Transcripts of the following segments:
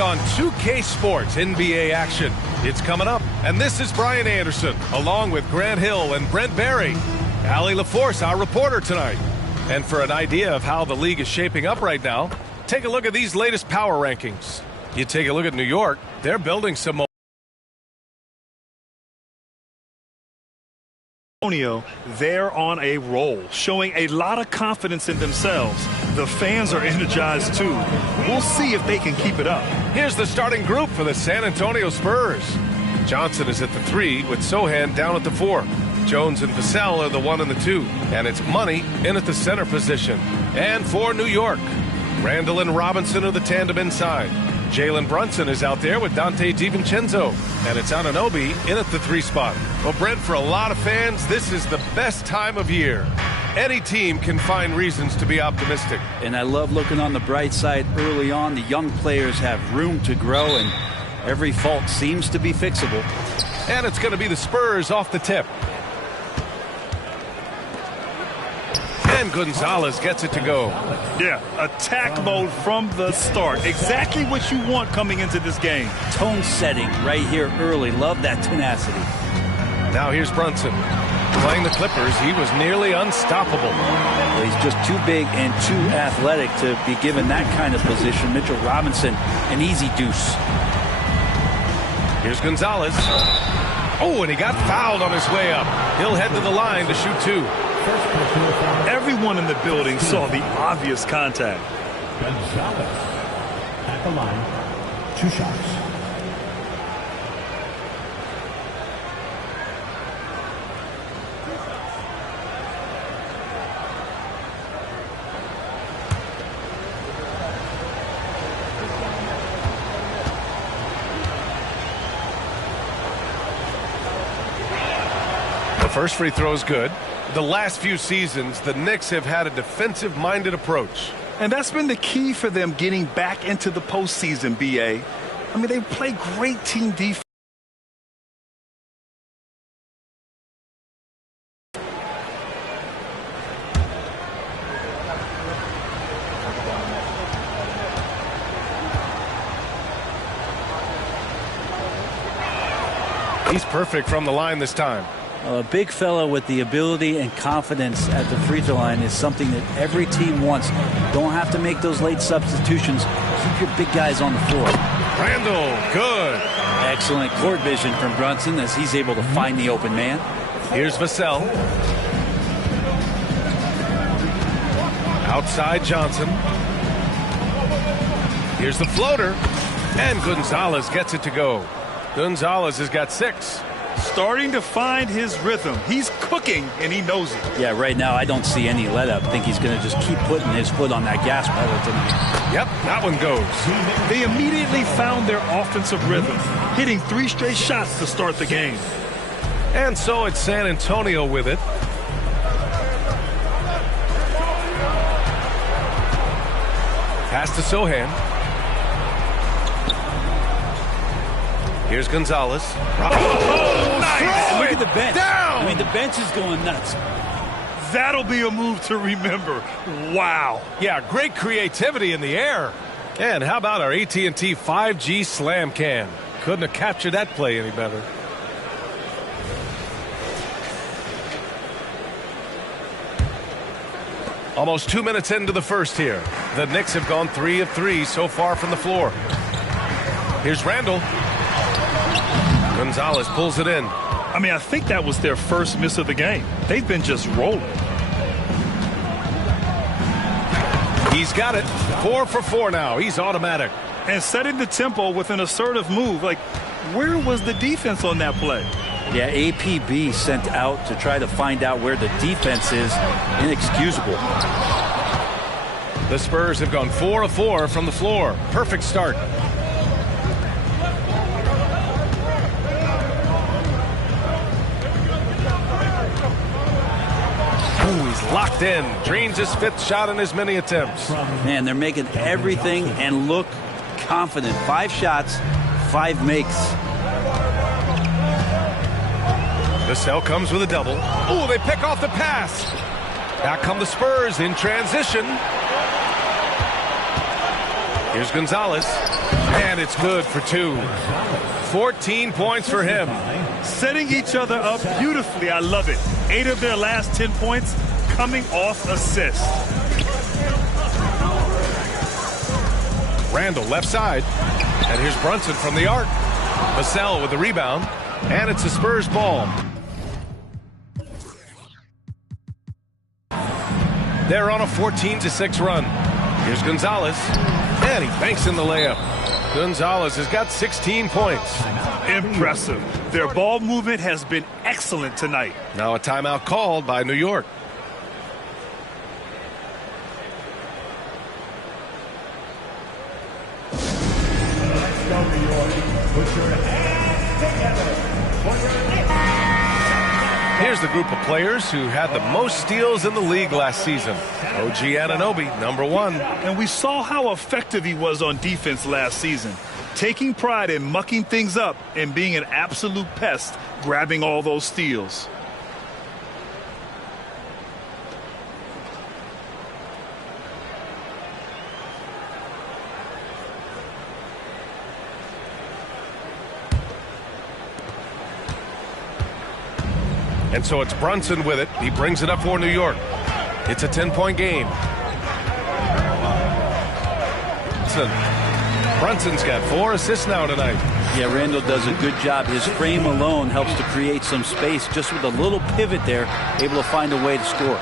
on 2K Sports NBA action. It's coming up, and this is Brian Anderson, along with Grant Hill and Brent Barry. Allie LaForce, our reporter tonight. And for an idea of how the league is shaping up right now, take a look at these latest power rankings. You take a look at New York, they're building some They're on a roll, showing a lot of confidence in themselves. The fans are energized too. We'll see if they can keep it up. Here's the starting group for the San Antonio Spurs. Johnson is at the 3 with Sohan down at the 4. Jones and Vassell are the 1 and the 2. And it's Money in at the center position. And for New York, Randall and Robinson are the tandem inside. Jalen Brunson is out there with Dante DiVincenzo. And it's Anunoby in at the 3 spot. Well, Brent, for a lot of fans, this is the best time of year. Any team can find reasons to be optimistic. And I love looking on the bright side early on. The young players have room to grow, and every fault seems to be fixable. And it's going to be the Spurs off the tip. And Gonzalez gets it to go. Yeah, attack mode from the start. Exactly what you want coming into this game. Tone setting right here early. Love that tenacity. Now here's Brunson. Playing the Clippers, he was nearly unstoppable. Well, he's just too big and too athletic to be given that kind of position. Mitchell Robinson, an easy deuce. Here's Gonzalez. Oh, and he got fouled on his way up. He'll head to the line to shoot 2. Everyone in the building saw the obvious contact. Gonzalez at the line, 2 shots. The first free throw is good. The last few seasons, the Knicks have had a defensive-minded approach. And that's been the key for them getting back into the postseason, B.A. I mean, they play great team defense. He's perfect from the line this time. A big fella with the ability and confidence at the free throw line is something that every team wants. Don't have to make those late substitutions. Keep your big guys on the floor. Randall, good. Excellent court vision from Brunson as he's able to find the open man. Here's Vassell. Outside Johnson. Here's the floater. And Gonzalez gets it to go. Gonzalez has got 6. Starting to find his rhythm. He's cooking, and he knows it. Yeah, right now I don't see any let-up. I think he's going to just keep putting his foot on that gas pedal tonight. Yep, that one goes. They immediately found their offensive rhythm, hitting 3 straight shots to start the game. And so it's San Antonio with it. Pass to Sohan. Here's Gonzalez. Oh, nice. Look at the bench. Down. I mean, the bench is going nuts. That'll be a move to remember. Wow. Yeah, great creativity in the air. And how about our AT&T 5G slam cam? Couldn't have captured that play any better. Almost 2 minutes into the first here. The Knicks have gone 3 of 3 so far from the floor. Here's Randall. Gonzalez pulls it in. I mean, I think that was their first miss of the game. They've been just rolling. He's got it. 4 for 4 now. He's automatic. And setting the tempo with an assertive move. Like, where was the defense on that play? Yeah, APB sent out to try to find out where the defense is. Inexcusable. The Spurs have gone 4 of 4 from the floor. Perfect start. He's locked in. Drains his 5th shot in as many attempts. Man, they're making everything and look confident. 5 shots, 5 makes. Vassell comes with a double. Oh, they pick off the pass. Back come the Spurs in transition. Here's Gonzalez. And it's good for 2. 14 points for him. Setting each other up beautifully. I love it. 8 of their last 10 points coming off assists. Randall left side. And here's Brunson from the arc. Vassell with the rebound. And it's a Spurs ball. They're on a 14-6 run. Here's Gonzalez. And he banks in the layup. Gonzalez has got 16 points. Impressive. Their ball movement has been excellent tonight. Now a timeout called by New York. Let's go, New York. Put your hands together. Here's the group of players who had the most steals in the league last season. OG Anunoby, #1. And we saw how effective he was on defense last season. Taking pride in mucking things up and being an absolute pest, grabbing all those steals. And so it's Brunson with it. He brings it up for New York. It's a 10-point game. Brunson's got 4 assists now tonight. Yeah, Randall does a good job. His frame alone helps to create some space. Just with a little pivot there, able to find a way to score.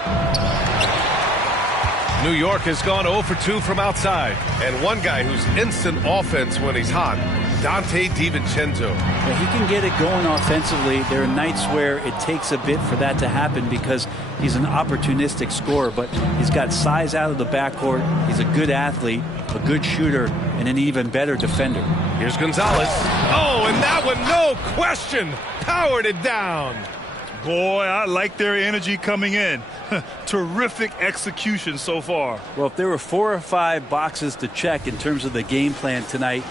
New York has gone 0 for 2 from outside. And one guy who's instant offense when he's hot, Dante DiVincenzo. Yeah, he can get it going offensively. There are nights where it takes a bit for that to happen because he's an opportunistic scorer, but he's got size out of the backcourt. He's a good athlete, a good shooter, and an even better defender. Here's Gonzalez. Oh, and that one, no question, powered it down. Boy, I like their energy coming in. Terrific execution so far. Well, if there were 4 or 5 boxes to check in terms of the game plan tonight,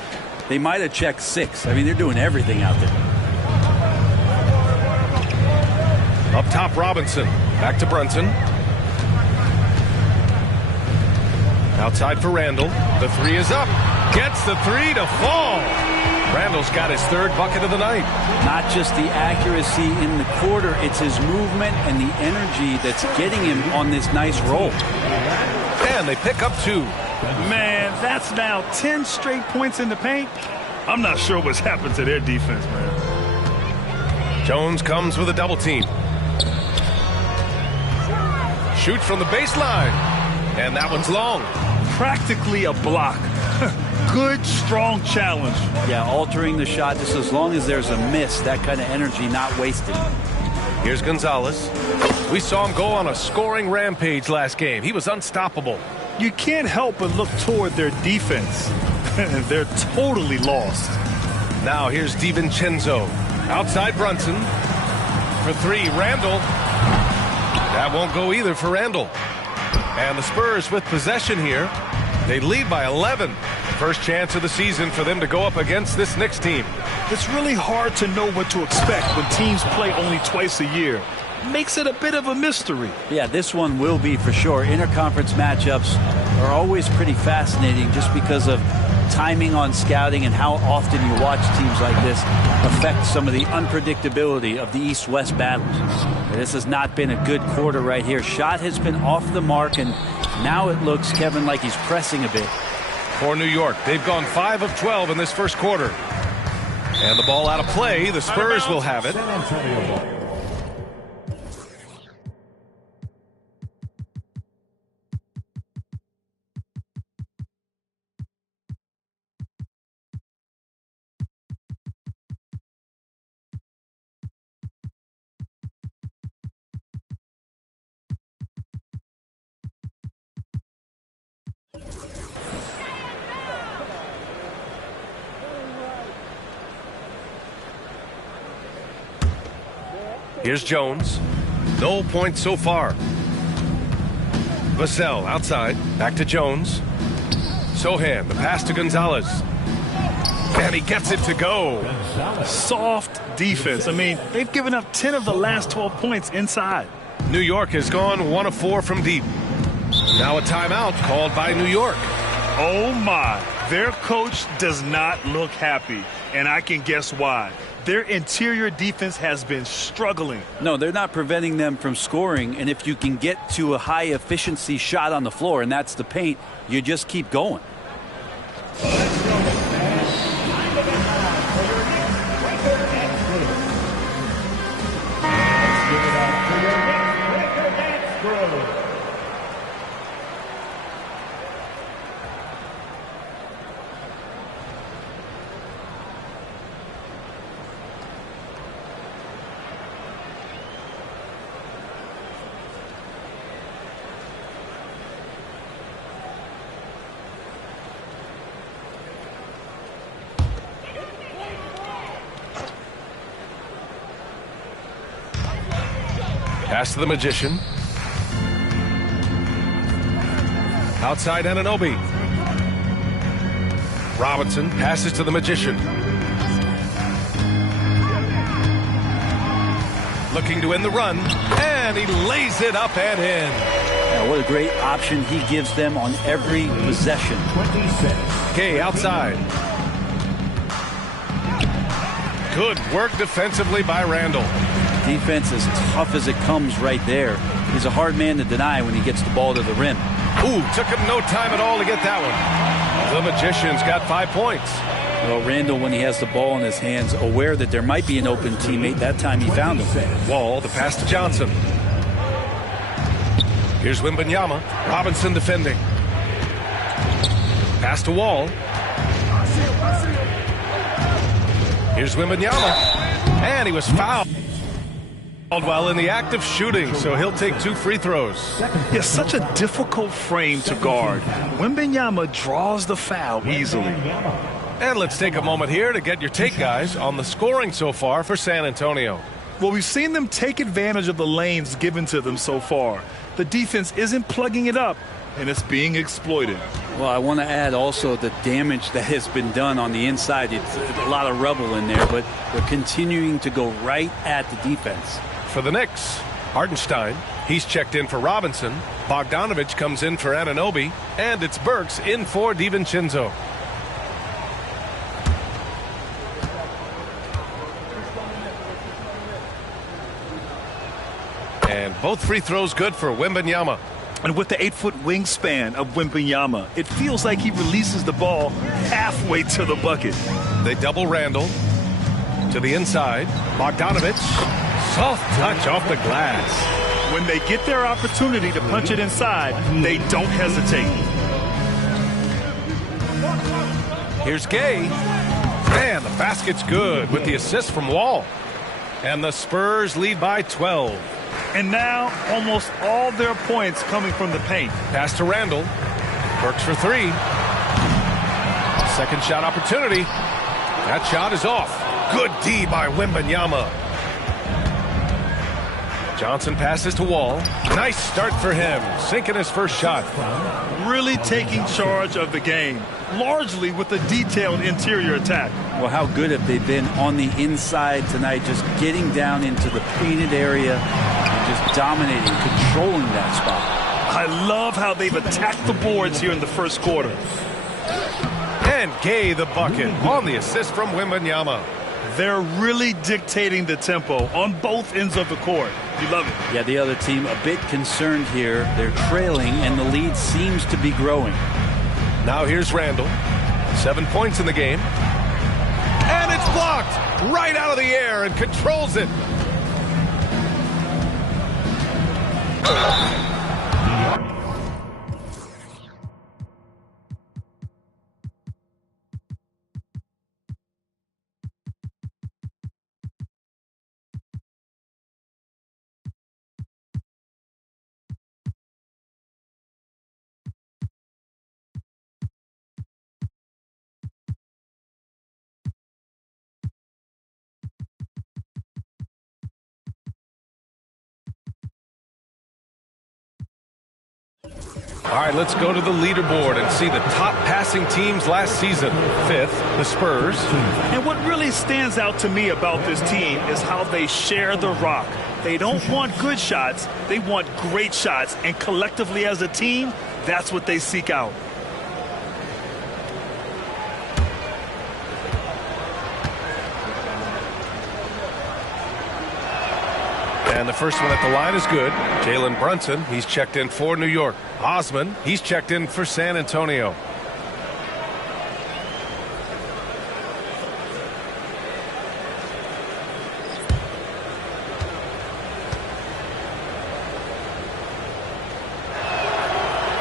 they might have checked 6. I mean, they're doing everything out there. Up top, Robinson. Back to Brunson. Outside for Randall. The 3 is up. Gets the 3 to fall. Randall's got his 3rd bucket of the night. Not just the accuracy in the quarter, it's his movement and the energy that's getting him on this nice roll. And they pick up 2. Man, that's now 10 straight points in the paint. I'm not sure what's happened to their defense, man. Jones comes with a double team. Shoots from the baseline. And that one's long. Practically a block. Good, strong challenge. Yeah, altering the shot just as long as there's a miss, that kind of energy not wasted. Here's Gonzalez. We saw him go on a scoring rampage last game. He was unstoppable. You can't help but look toward their defense. They're totally lost. Now here's DiVincenzo. Outside Brunson. For 3, Randall. That won't go either for Randall. And the Spurs with possession here. They lead by 11. First chance of the season for them to go up against this Knicks team. It's really hard to know what to expect when teams play only twice a year. Makes it a bit of a mystery. Yeah, this one will be for sure. Interconference matchups are always pretty fascinating just because of timing on scouting and how often you watch teams like this affect some of the unpredictability of the East-West battles. This has not been a good quarter right here. Shot has been off the mark, and now it looks, Kevin, like he's pressing a bit. For New York, they've gone 5 of 12 in this first quarter. And the ball out of play. The Spurs will have it. San Antonio ball. Here's Jones. No points so far. Vassell outside. Back to Jones. Sohan, the pass to Gonzalez. And he gets it to go. Soft defense. I mean, they've given up 10 of the last 12 points inside. New York has gone 1 of 4 from deep. Now a timeout called by New York. Oh, my. Their coach does not look happy, and I can guess why. Their interior defense has been struggling. No, they're not preventing them from scoring, and if you can get to a high-efficiency shot on the floor, and that's the paint, you just keep going. Let's go, man. Time to get on for your next record dance group. Let's give it up for your next record dance group. Pass to the Magician. Outside Anunoby. Robinson passes to the Magician. Looking to win the run, and he lays it up and in. Yeah, what a great option he gives them on every possession. 26. Gay outside. Good work defensively by Randall. Defense as tough as it comes right there. He's a hard man to deny when he gets the ball to the rim. Ooh, took him no time at all to get that one. The Magician's got 5 points. Well, Randall, when he has the ball in his hands, aware that there might be an open teammate, that time he found him. Wall, the pass to Johnson. Here's Wembanyama. Robinson defending. Pass to Wall. Here's Wembanyama. And he was fouled while in the act of shooting, so he'll take 2 free throws. Yeah, such a difficult frame to guard. Wembanyama draws the foul easily. And let's take a moment here to get your take, guys, on the scoring so far for San Antonio. Well, we've seen them take advantage of the lanes given to them so far. The defense isn't plugging it up, and it's being exploited. Well, I want to add also the damage that has been done on the inside. It's a lot of rubble in there, but they're continuing to go right at the defense. For the Knicks, Hartenstein, he's checked in for Robinson. Bogdanovich comes in for Anunoby, and it's Burks in for DiVincenzo. And both free throws good for Wembanyama. And with the 8-foot wingspan of Wembanyama, it feels like he releases the ball halfway to the bucket. They double Randall to the inside. Bogdanovich, soft touch off the glass. When they get their opportunity to punch it inside, they don't hesitate. Here's Gay. And the basket's good with the assist from Wall. And the Spurs lead by 12. And now almost all their points coming from the paint. Pass to Randall. Works for 3. Second shot opportunity. That shot is off. Good D by Wembanyama. Johnson passes to Wall. Nice start for him. Sinking his first shot. Really taking charge of the game, largely with a detailed interior attack. Well, how good have they been on the inside tonight, just getting down into the painted area and just dominating, controlling that spot. I love how they've attacked the boards here in the first quarter. And Gay the bucket on the assist from Wembanyama. They're really dictating the tempo on both ends of the court. You love it. Yeah, the other team a bit concerned here. They're trailing, and the lead seems to be growing. Now here's Randall. 7 points in the game. And it's blocked right out of the air and controls it. All right, let's go to the leaderboard and see the top passing teams last season. 5th, the Spurs. And what really stands out to me about this team is how they share the rock. They don't want good shots, they want great shots. And collectively as a team, that's what they seek out. And the first one at the line is good. Jalen Brunson, he's checked in for New York. Osman, he's checked in for San Antonio.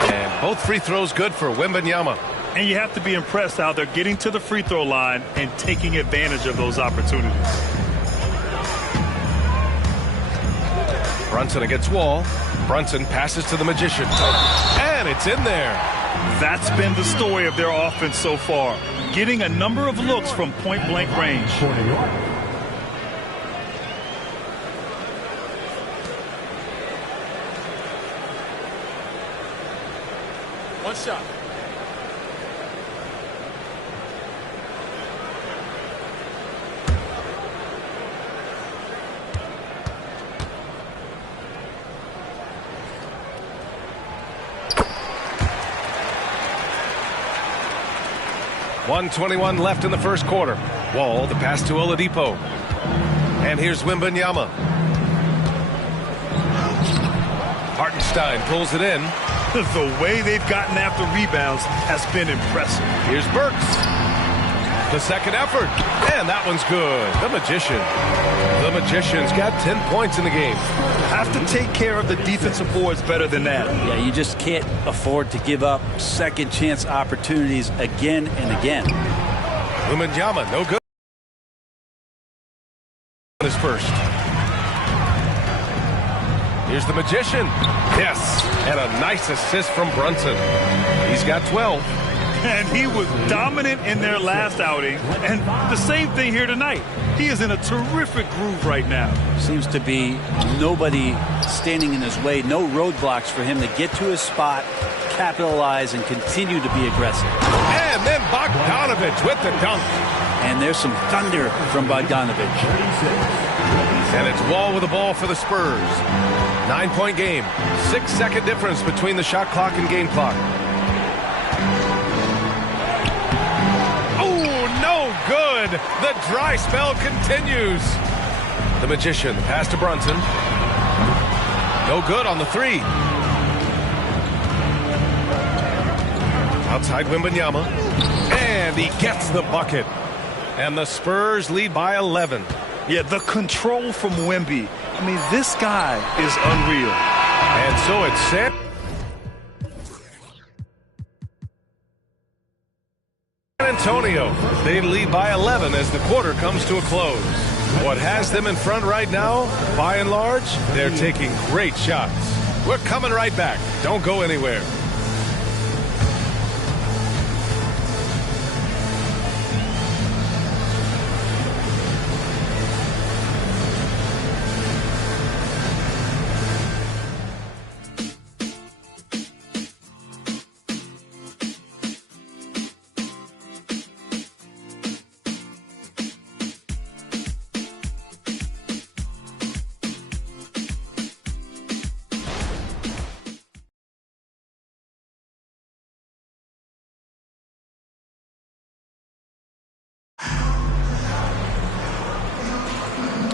And both free throws good for Wembanyama. And you have to be impressed how they're getting to the free throw line and taking advantage of those opportunities. Brunson against Wall. Brunson passes to the Magician. And it's in there. That's been the story of their offense so far. Getting a number of looks from point-blank range. One shot. .121 left in the first quarter. Wall, the pass to Oladipo. And here's Wembanyama. Hartenstein pulls it in. The way they've gotten after rebounds has been impressive. Here's Burks. The second effort. And that one's good. The Magician's got 10 points in the game. Have to take care of the defensive boards better than that. Yeah, you just can't afford to give up second chance opportunities again and again. Wembanyama, no good. His first. Here's the Magician. Yes, and a nice assist from Brunson. He's got 12. And he was dominant in their last outing. And the same thing here tonight. He is in a terrific groove right now. Seems to be nobody standing in his way. No roadblocks for him to get to his spot, capitalize, and continue to be aggressive. And then Bogdanovich with the dunk. And there's some thunder from Bogdanovich. And it's Wall with the ball for the Spurs. 9-point game. 6-second difference between the shot clock and game clock. Good. The dry spell continues. The Magician pass to Brunson. No good on the three. Outside Wembanyama. And he gets the bucket. And the Spurs lead by 11. Yeah, the control from Wemby. I mean, this guy is unreal. And so it's set. San Antonio, they lead by 11 as the quarter comes to a close. What has them in front right now, by and large, they're taking great shots. We're coming right back. Don't go anywhere.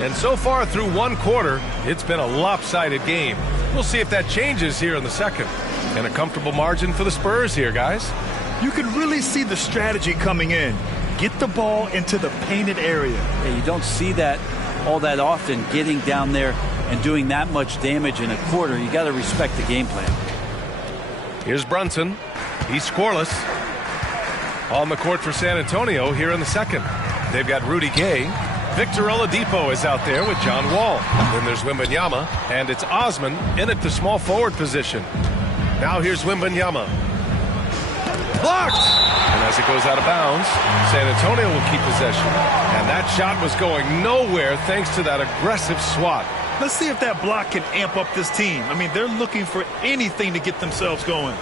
And so far through one quarter, it's been a lopsided game. We'll see if that changes here in the second. And a comfortable margin for the Spurs here, guys. You can really see the strategy coming in. Get the ball into the painted area. Yeah, you don't see that all that often, getting down there and doing that much damage in a quarter. You got to respect the game plan. Here's Brunson. He's scoreless. On the court for San Antonio here in the second. They've got Rudy Gay. Victor Oladipo is out there with John Wall. Then there's Wembanyama, and it's Osman in at the small forward position. Now here's Wembanyama. Blocked! And as it goes out of bounds, San Antonio will keep possession. And that shot was going nowhere thanks to that aggressive swat. Let's see if that block can amp up this team. I mean, they're looking for anything to get themselves going.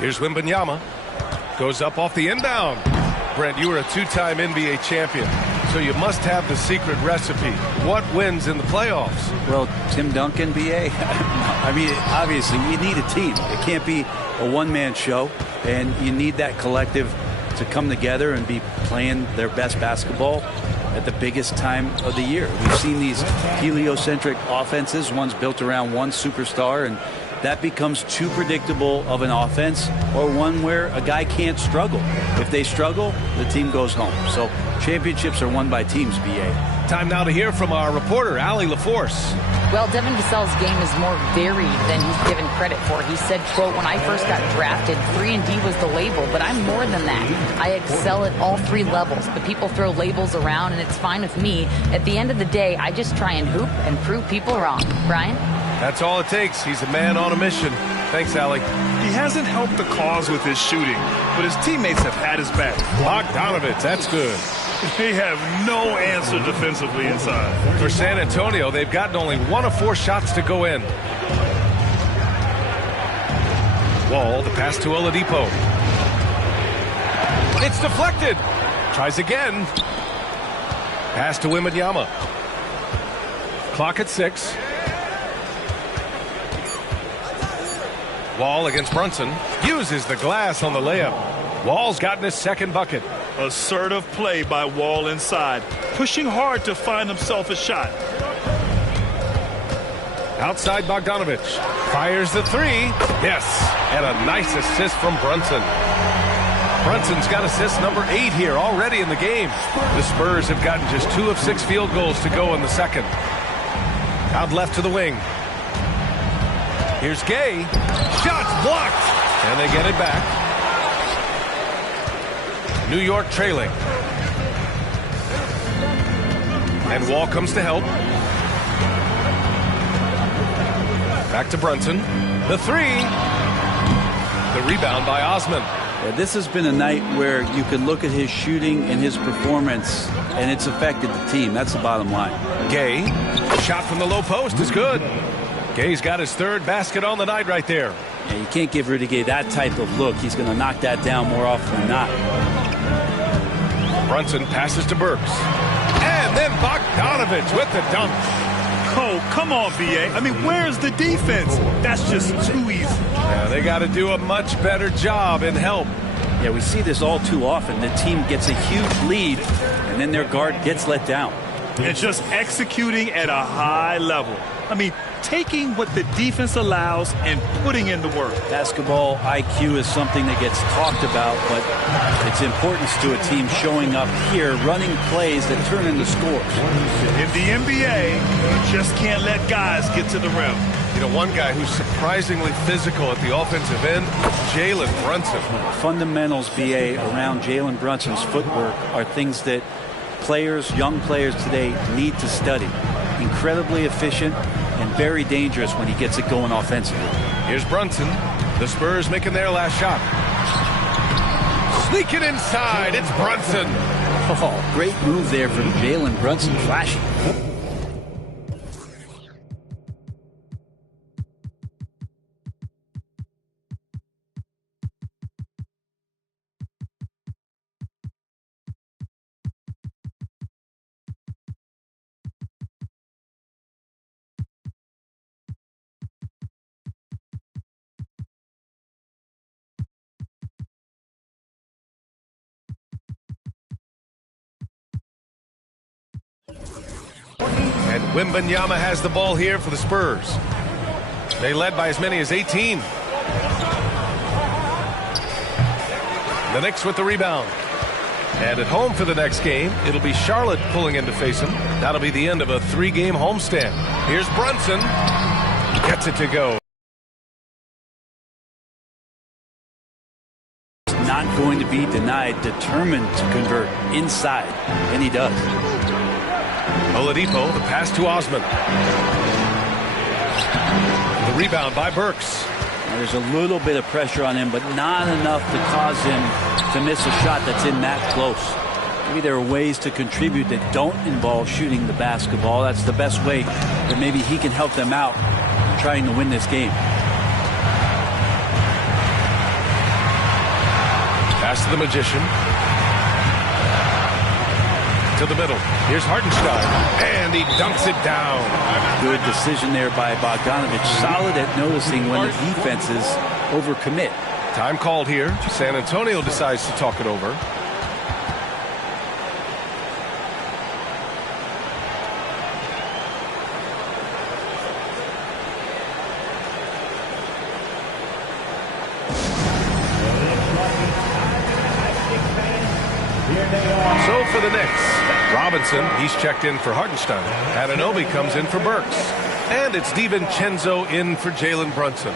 Here's Wembanyama. Goes up off the inbound. Brent, you were a two-time NBA champion, so you must have the secret recipe. What wins in the playoffs? Well, Tim Duncan, B.A. I mean, obviously, you need a team. It can't be a one-man show. And you need that collective to come together and be playing their best basketball at the biggest time of the year. We've seen these heliocentric offenses, one's built around one superstar, and that becomes too predictable of an offense, or one where a guy can't struggle. If they struggle, the team goes home. So championships are won by teams, B.A. Time now to hear from our reporter, Allie LaForce. Well, Devin Vassell's game is more varied than he's given credit for. He said, quote, when I first got drafted, 3-and-D was the label, but I'm more than that. I excel at all three levels, but people throw labels around, and it's fine with me. At the end of the day, I just try and hoop and prove people wrong. Brian? That's all it takes. He's a man on a mission. Thanks, Allie. He hasn't helped the cause with his shooting, but his teammates have had his back. Bogdanovich, that's good. They have no answer defensively inside. For San Antonio, they've gotten only 1 of 4 shots to go in. Wall, the pass to Oladipo. It's deflected. Tries again. Pass to Wembanyama. Clock at 6. Wall against Brunson. Uses the glass on the layup. Wall's gotten his second bucket. Assertive play by Wall inside, pushing hard to find himself a shot. Outside Bogdanovich. Fires the 3. Yes. And a nice assist from Brunson. Brunson's got assist number 8 here already in the game. The Spurs have gotten just 2 of 6 field goals to go in the second. Out left to the wing. Here's Gay. Shots blocked. And they get it back. New York trailing. And Wall comes to help. Back to Brunson. The 3. The rebound by Osman. Yeah, this has been a night where you can look at his shooting and his performance, and it's affected the team. That's the bottom line. Gay. A shot from the low post is good. Gay's got his 3rd basket on the night right there. Yeah, you can't give Rudy Gay that type of look. He's going to knock that down more often than not. Brunson passes to Burks. And then Bogdanovich with the dunk. Oh, come on, B.A. I mean, where's the defense? That's just too easy. Yeah, they got to do a much better job in help. Yeah, we see this all too often. The team gets a huge lead, and then their guard gets let down. And just executing at a high level. I mean, taking what the defense allows and putting in the work. Basketball IQ is something that gets talked about, but its importance to a team showing up here, running plays that turn into scores. In the NBA, you just can't let guys get to the rim. You know, one guy who's surprisingly physical at the offensive end, Jalen Brunson. Fundamentals, BA, around Jalen Brunson's footwork are things that young players today need to study. Incredibly efficient and very dangerous when he gets it going offensively. Here's Brunson. The Spurs making their last shot. Sneaking inside. It's Brunson. Oh, great move there from Jalen Brunson. Flashy. And Wembanyama has the ball here for the Spurs. They led by as many as 18. The Knicks with the rebound. And at home for the next game, it'll be Charlotte pulling in to face him. That'll be the end of a 3-game homestand. Here's Brunson. Gets it to go. Not going to be denied, determined to convert inside, and he does. Oladipo, the pass to Osman. The rebound by Burks. Now, there's a little bit of pressure on him, but not enough to cause him to miss a shot that's in that close. Maybe there are ways to contribute that don't involve shooting the basketball. That's the best way that maybe he can help them out in trying to win this game. Pass to the Magician. To the middle. Here's Hartenstein. And he dunks it down. Good decision there by Bogdanovich. Solid at noticing when the defenses overcommit. Time called here. San Antonio decides to talk it over. So for the Knicks, Robinson, he's checked in for Hartenstein. Anunoby comes in for Burks. And it's DiVincenzo in for Jalen Brunson.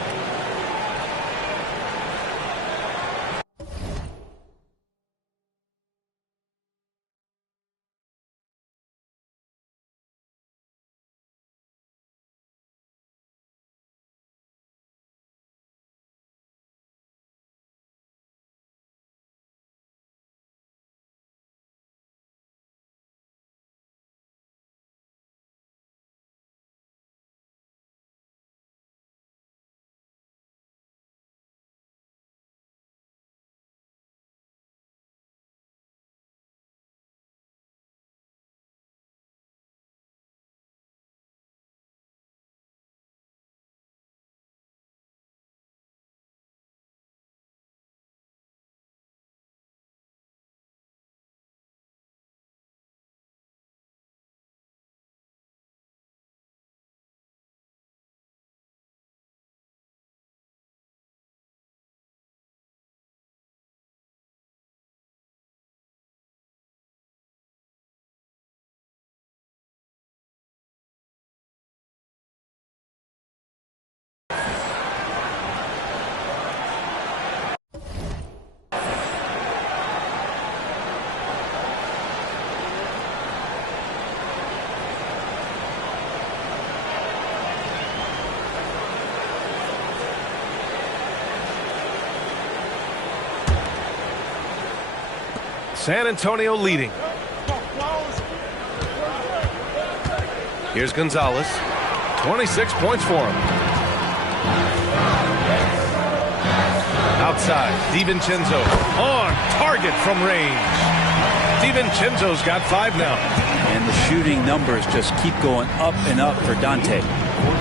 San Antonio leading. Here's Gonzalez. 26 points for him. Outside, DiVincenzo on target from range. DiVincenzo's got 5 now. And the shooting numbers just keep going up and up for Dante.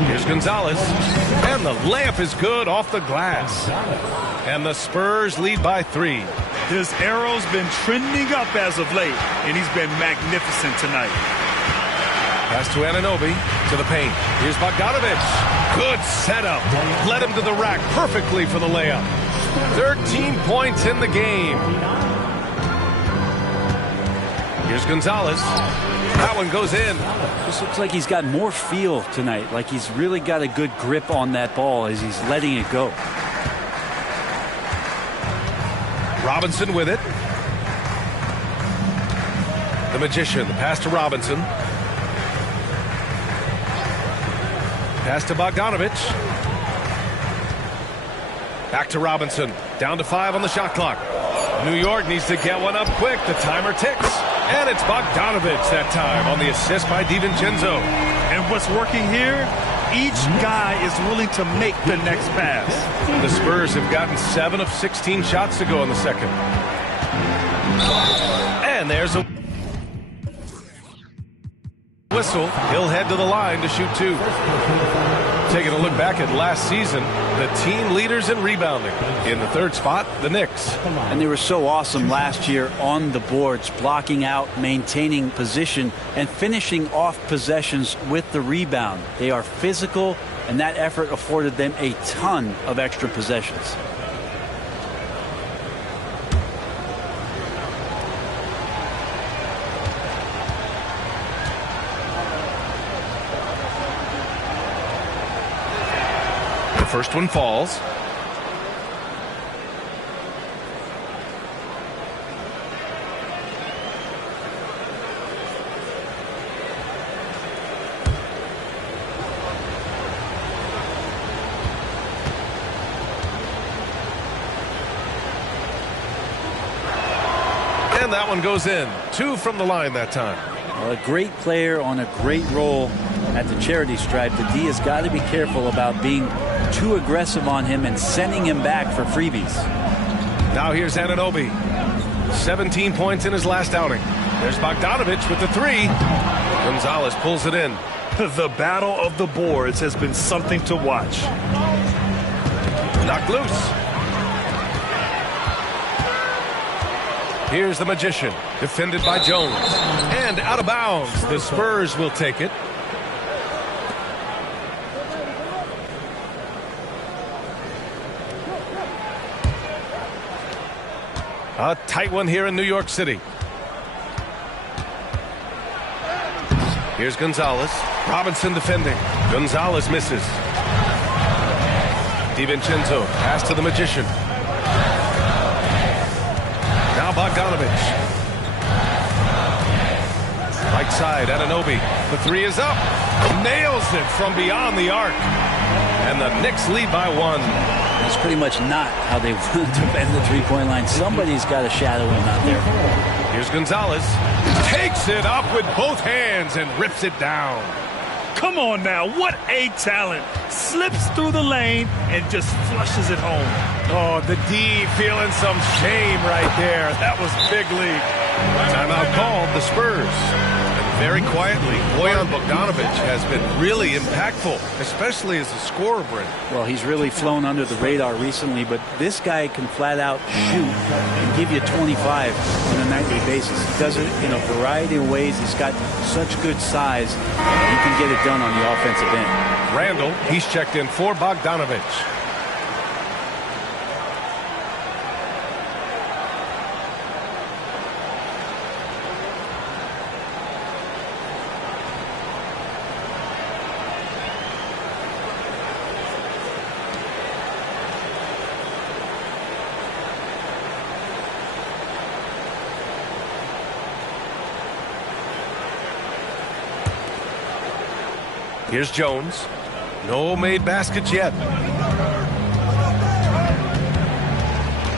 Here's Gonzalez. And the layup is good off the glass. And the Spurs lead by 3. His arrow's been trending up as of late, and he's been magnificent tonight. Pass to Anunoby, to the paint. Here's Bogdanovic. Good setup. Led him to the rack perfectly for the layup. 13 points in the game. Here's Gonzalez. That one goes in. This looks like he's got more feel tonight, like he's really got a good grip on that ball as he's letting it go. Robinson with it. The Magician. The pass to Robinson. Pass to Bogdanovic. Back to Robinson. Down to 5 on the shot clock. New York needs to get one up quick. The timer ticks. And it's Bogdanovic that time on the assist by DiVincenzo. And what's working here? Each guy is willing to make the next pass. The Spurs have gotten 7 of 16 shots to go in the second. And there's a whistle. He'll head to the line to shoot 2. Taking a look back at last season, the team leaders in rebounding. In the third spot, the Knicks. And they were so awesome last year on the boards, blocking out, maintaining position, and finishing off possessions with the rebound. They are physical, and that effort afforded them a ton of extra possessions. First one falls. And that one goes in. 2 from the line that time. Well, a great player on a great role at the charity stripe. The D has got to be careful about being too aggressive on him and sending him back for freebies. Now here's Anunoby. 17 points in his last outing. There's Bogdanovic with the 3. Gonzalez pulls it in. The battle of the boards has been something to watch. Knocked loose. Here's the Magician, defended by Jones. And out of bounds. The Spurs will take it. A tight one here in New York City. Here's Gonzalez. Robinson defending. Gonzalez misses. DiVincenzo, pass to the Magician. Now Bogdanovich. Right side, Anunoby. The three is up. Nails it from beyond the arc. And the Knicks lead by 1. That's pretty much not how they want to defend the three-point line. Somebody's got to shadow him out there. Here's Gonzalez. Takes it up with both hands and rips it down. Come on now, what a talent. Slips through the lane and just flushes it home. Oh, the D feeling some shame right there. That was big league. Timeout called, the Spurs. And very quietly, Bojan Bogdanovich has been really impactful, especially as a scorer, Brent. Well, he's really flown under the radar recently, but this guy can flat out shoot and give you 25 on a nightly basis. He does it in a variety of ways. He's got such good size. He can get it done on the offensive end. Randall, he's checked in for Bogdanovich. Here's Jones. No made baskets yet.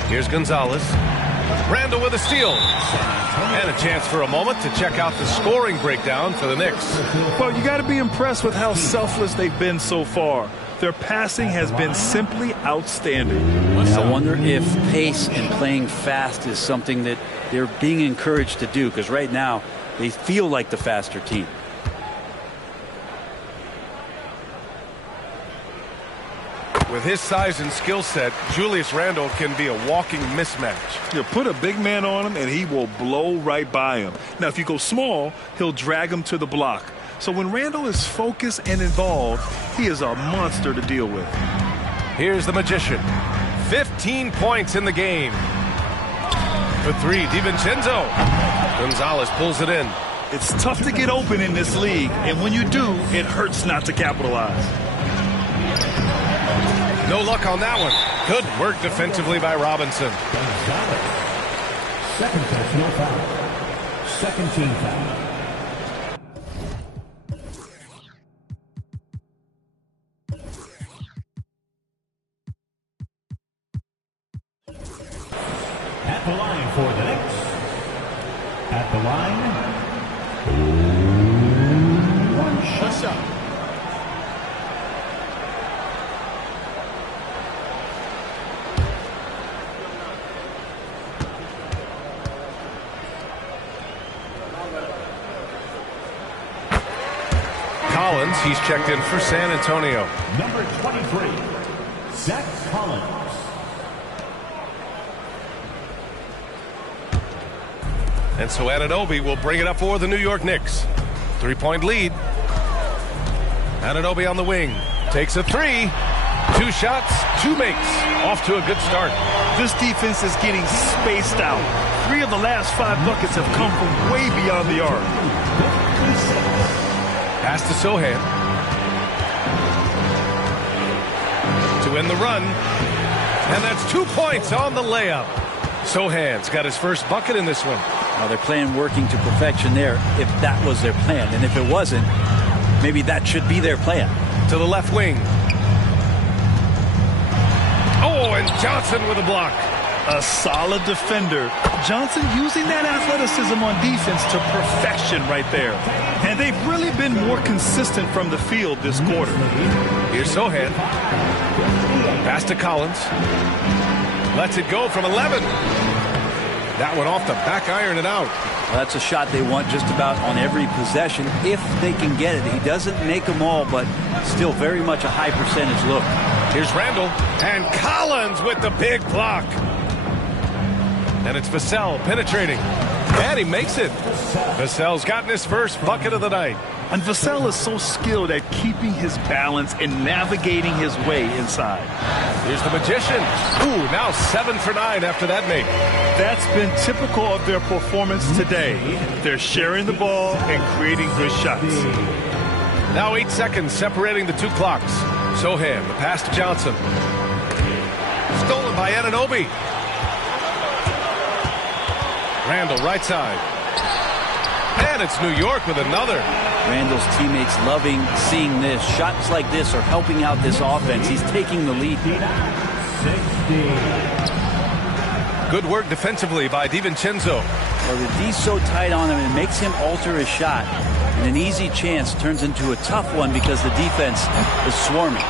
Here's Gonzalez. Randall with a steal. And a chance for a moment to check out the scoring breakdown for the Knicks. Well, you got to be impressed with how selfless they've been so far. Their passing has been simply outstanding. I wonder if pace and playing fast is something that they're being encouraged to do, because right now they feel like the faster team. With his size and skill set, Julius Randle can be a walking mismatch. You put a big man on him and he will blow right by him. Now, if you go small, he'll drag him to the block. So when Randle is focused and involved, he is a monster to deal with. Here's the Magician. 15 points in the game. For three, DiVincenzo. Gonzalez pulls it in. It's tough to get open in this league, and when you do, it hurts not to capitalize. No luck on that one. Good work defensively by Robinson. Second personal foul. Second team foul. At the line for the Knicks. At the line. One shot. Collins, he's checked in for San Antonio. Number 23, Zach Collins. And so Anunoby will bring it up for the New York Knicks. 3-point lead. Anunoby on the wing. Takes a three. 2 shots, 2 makes. Off to a good start. This defense is getting spaced out. 3 of the last 5 buckets have come from way beyond the arc. Pass to Sohan. To end the run. And that's 2 points on the layup. Sohan's got his first bucket in this one. Now they're playing working to perfection there, if that was their plan. And if it wasn't, maybe that should be their plan. To the left wing. Oh, and Johnson with a block. A solid defender. Johnson using that athleticism on defense to perfection right there. And they've really been more consistent from the field this quarter. Here's Sohan. Pass to Collins. Lets it go from 11. That one off the back iron and out. Well, that's a shot they want just about on every possession if they can get it. He doesn't make them all, but still very much a high percentage look. Here's Randall. And Collins with the big block. And it's Vassell penetrating. And he makes it. Vassell's gotten his first bucket of the night. And Vassell is so skilled at keeping his balance and navigating his way inside. Here's the magician. Ooh, now 7 for 9 after that make. That's been typical of their performance today. They're sharing the ball and creating good shots. Now 8 seconds separating the two clocks. Sohan, the pass to Johnson. Stolen by Anunoby. Randall, right side. And it's New York with another. Randall's teammates loving seeing this. Shots like this are helping out this offense. He's taking the lead. Good work defensively by DiVincenzo. Well, the D's so tight on him, it makes him alter his shot. And an easy chance turns into a tough one because the defense is swarming.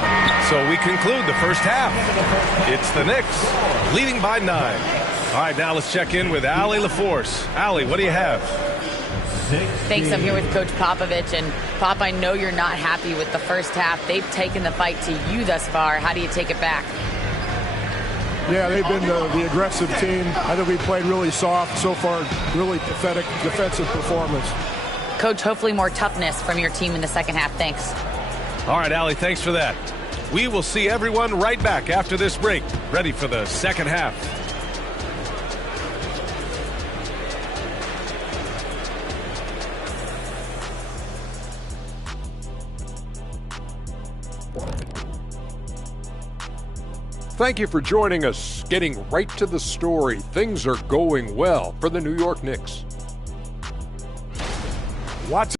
So we conclude the first half. It's the Knicks leading by 9. All right, now let's check in with Allie LaForce. Allie, what do you have? Thanks. I'm here with Coach Popovich. And, Pop, I know you're not happy with the first half. They've taken the fight to you thus far. How do you take it back? Yeah, they've been the aggressive team. I think we played really soft so far. Really pathetic defensive performance. Coach, hopefully more toughness from your team in the second half. Thanks. All right, Allie, thanks for that. We will see everyone right back after this break, ready for the second half. Thank you for joining us. Getting right to the story, things are going well for the New York Knicks. Watch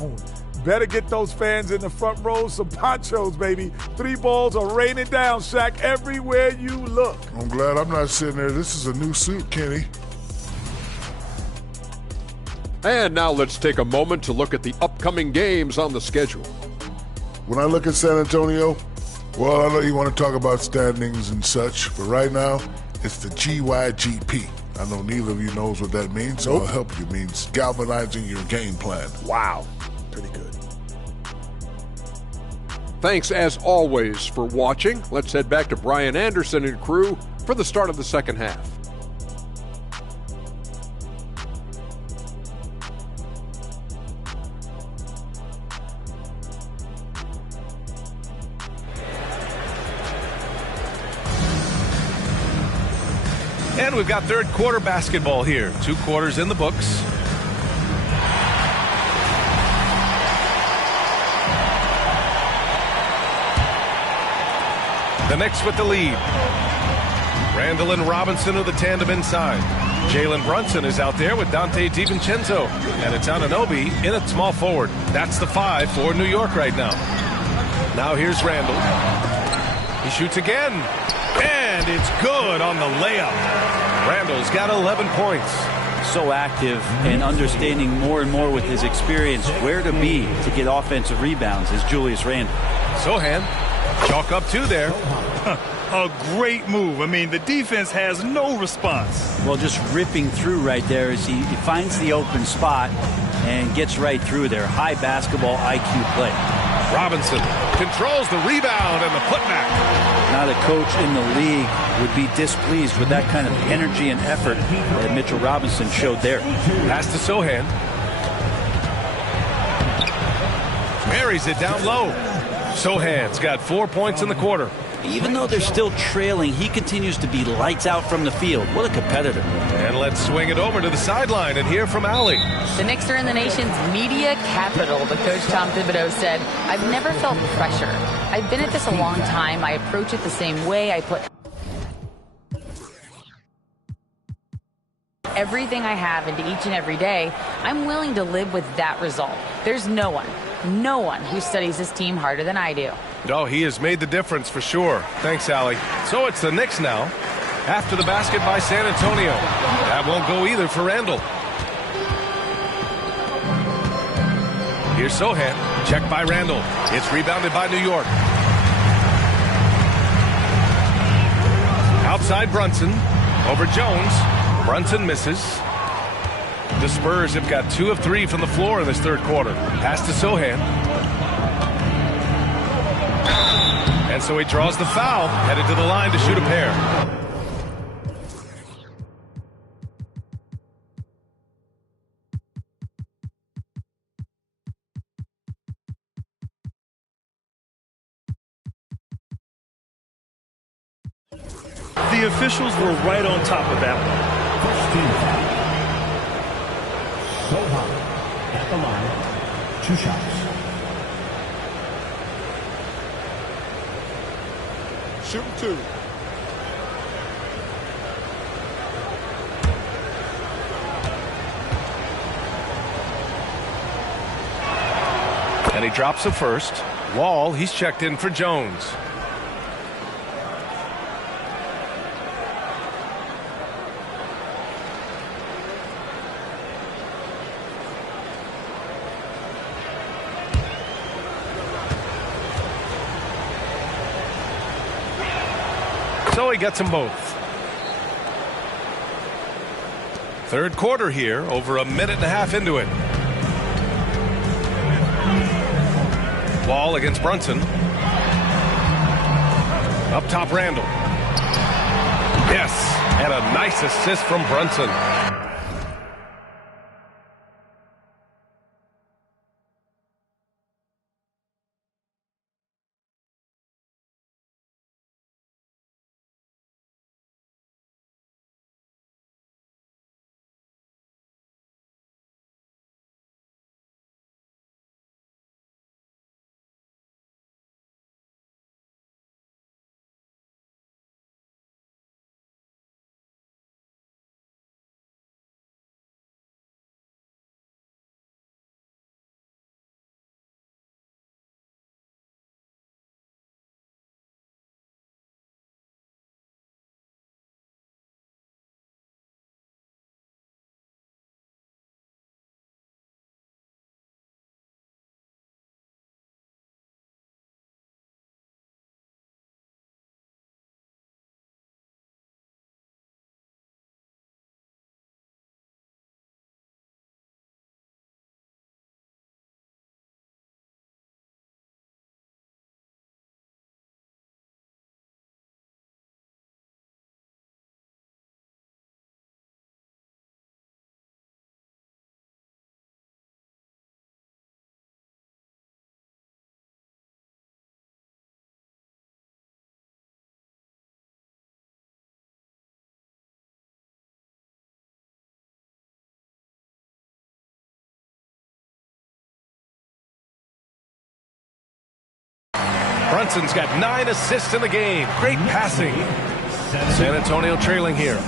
it. Better get those fans in the front row some ponchos, baby. 3 balls are raining down, Shaq, everywhere you look. I'm glad I'm not sitting there. This is a new suit, Kenny. And now let's take a moment to look at the upcoming games on the schedule. When I look at San Antonio, well, I know you want to talk about standings and such, but right now, it's the GYGP. I know neither of you knows what that means, so I'll help you. It means galvanizing your game plan. Wow, pretty good. Thanks, as always, for watching. Let's head back to Brian Anderson and crew for the start of the second half. And we've got third quarter basketball here. 2 quarters in the books. The Knicks with the lead. Randall and Robinson are the tandem inside. Jalen Brunson is out there with Dante DiVincenzo. And it's Anunoby in at small forward. That's the 5 for New York right now. Now here's Randall. He shoots again. And it's good on the layup. Randall's got 11 points. So active and understanding more and more with his experience where to be to get offensive rebounds is Julius Randle. Sohan, chalk up 2 there. A great move. I mean, the defense has no response. Well, just ripping through right there as he finds the open spot and gets right through there. High basketball IQ play. Robinson controls the rebound and the putback. Not a coach in the league would be displeased with that kind of energy and effort that Mitchell Robinson showed there. Pass to Sohan. Buries it down low. Sohan's got 4 points in the quarter. Even though they're still trailing, he continues to be lights out from the field. What a competitor. And let's swing it over to the sideline and hear from Allie. The Knicks are in the nation's media capital, but Coach Tom Thibodeau said, I've never felt pressure. I've been at this a long time. I approach it the same way. I put everything I have into each and every day. I'm willing to live with that result. There's no one who studies this team harder than I do. Oh, he has made the difference for sure. Thanks, Allie. So it's the Knicks now. After the basket by San Antonio. That won't go either for Randall. Here's Sohan. Checked by Randall. It's rebounded by New York. Outside Brunson. Over Jones. Brunson misses. The Spurs have got 2 of 3 from the floor in this third quarter. Pass to Sohan. And so he draws the foul, headed to the line to shoot a pair. the officials were right on top of that one. First team foul. So high at the line. 2 shots. Shooting 2. And he drops the first. Wall, he's checked in for Jones. So he gets them both. Third quarter here, over a minute and a half into it. Wall against Brunson. Up top, Randall. Yes, and a nice assist from Brunson. Brunson's got 9 assists in the game. Great passing. San Antonio trailing here.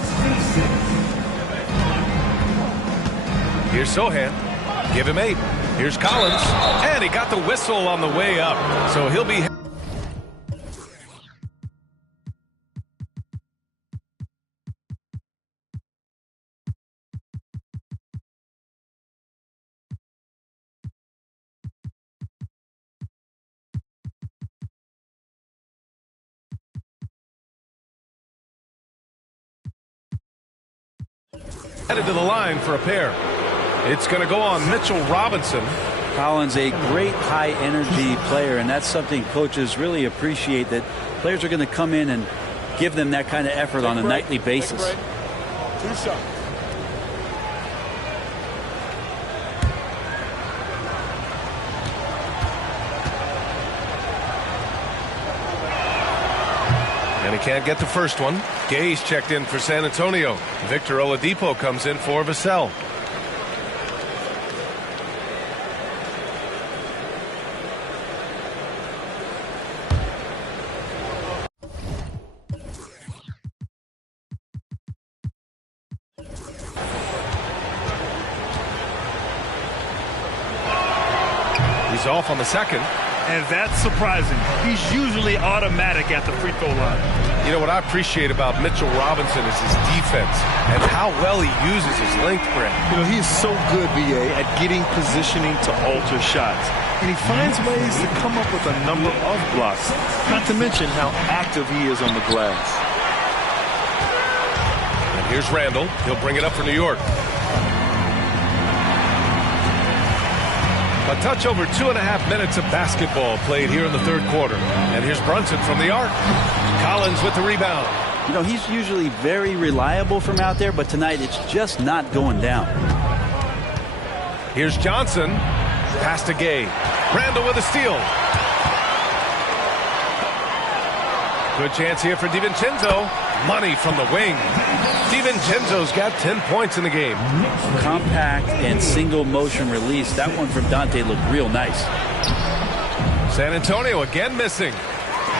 Here's Sohan. Give him 8. Here's Collins. And he got the whistle on the way up. So he'll be... headed to the line for a pair. It's going to go on Mitchell Robinson. Collins, a great high-energy player, and that's something coaches really appreciate, that players are going to come in and give them that kind of effort on a nightly basis. 2 shots. And he can't get the first one. Gay's checked in for San Antonio. Victor Oladipo comes in for Vassell. He's off on the second. And that's surprising. He's usually automatic at the free throw line. You know what I appreciate about Mitchell Robinson is his defense and how well he uses his length, Brent. You know, he is so good, BA, at getting positioning to alter shots. And he finds ways to come up with a number of blocks, not to mention how active he is on the glass. And here's Randall. He'll bring it up for New York. A touch over 2.5 minutes of basketball played here in the third quarter. And here's Brunson from the arc. Collins with the rebound. You know, he's usually very reliable from out there, but tonight it's just not going down. Here's Johnson. Pass to Gay. Randall with a steal. Good chance here for DiVincenzo. money from the wing. DiVincenzo's got 10 points in the game. Compact and single motion release. That one from Dante looked real nice. San Antonio again missing.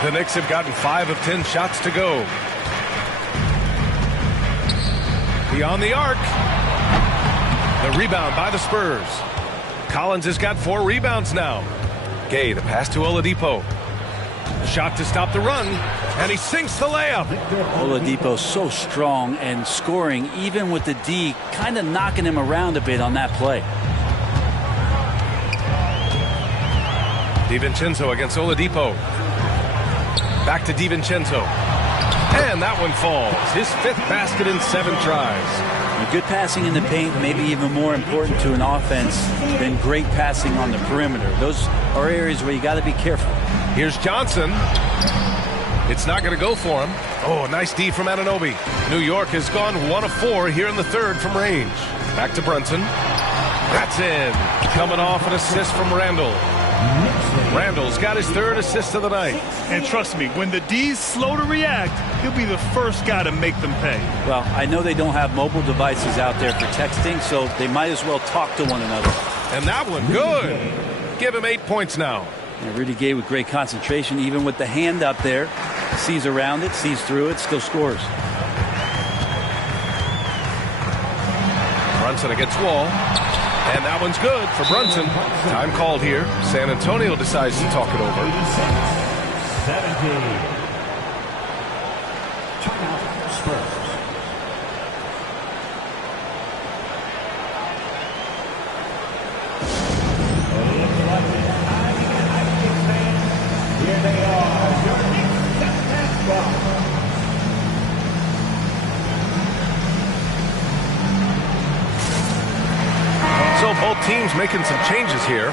The Knicks have gotten 5 of 10 shots to go. Beyond the arc. The rebound by the Spurs. Collins has got 4 rebounds now. Gay, the pass to Oladipo. The shot to stop the run, and he sinks the layup. Oladipo so strong and scoring, even with the D kind of knocking him around a bit on that play. DiVincenzo against Oladipo. Back to DiVincenzo. And that one falls. His 5th basket in 7 tries. Good passing in the paint may be even more important to an offense than great passing on the perimeter. Those are areas where you got to be careful. Here's Johnson. It's not going to go for him. Oh, nice D from Anunoby. New York has gone 1 of 4 here in the 3rd from range. Back to Brunson. That's in. Coming off an assist from Randall. Randall's got his 3rd assist of the night. And trust me, when the D's slow to react, he'll be the first guy to make them pay. Well, I know they don't have mobile devices out there for texting, so they might as well talk to one another. And that one, good. Give him 8 points now. And Rudy Gay with great concentration, even with the hand up there. Sees around it, sees through it, still scores. Brunson against Wall. And that one's good for Brunson. Time called here. San Antonio decides to talk it over. 17. Timeout Spurs. Here they are, your Knicks basketball. So both teams making some changes here.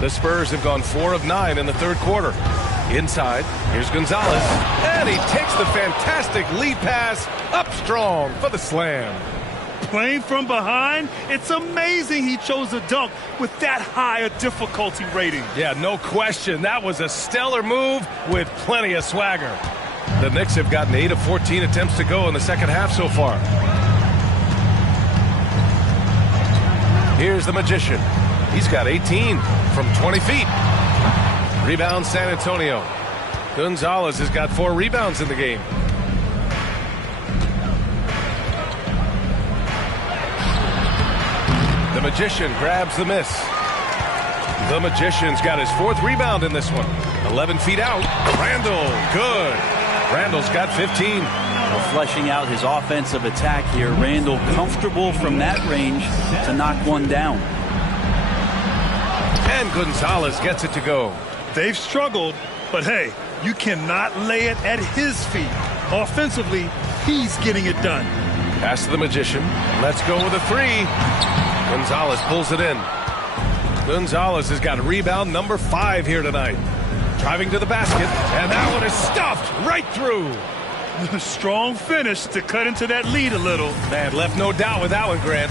The Spurs have gone 4 of 9 in the 3rd quarter. Inside, here's Gonzalez, and he takes the fantastic lead pass up strong for the slam. Playing from behind, it's amazing he chose a dunk with that high a difficulty rating. Yeah, no question. That was a stellar move with plenty of swagger. The Knicks have gotten 8 of 14 attempts to go in the 2nd half so far. Here's the Magician. He's got 18 from 20 feet. Rebound San Antonio. Gonzalez has got 4 rebounds in the game. The Magician grabs the miss. The Magician's got his 4th rebound in this one. 11 feet out. Randall, good. Randall's got 15. Well, fleshing out his offensive attack here. Randall comfortable from that range to knock one down. And Gonzalez gets it to go. They've struggled, but hey, you cannot lay it at his feet. Offensively, he's getting it done. Pass to the Magician. Let's go with a 3. Gonzalez pulls it in. Gonzalez has got rebound number 5 here tonight. Driving to the basket, and that one is stuffed right through. Strong finish to cut into that lead a little. Man, left no doubt with that one, Grant.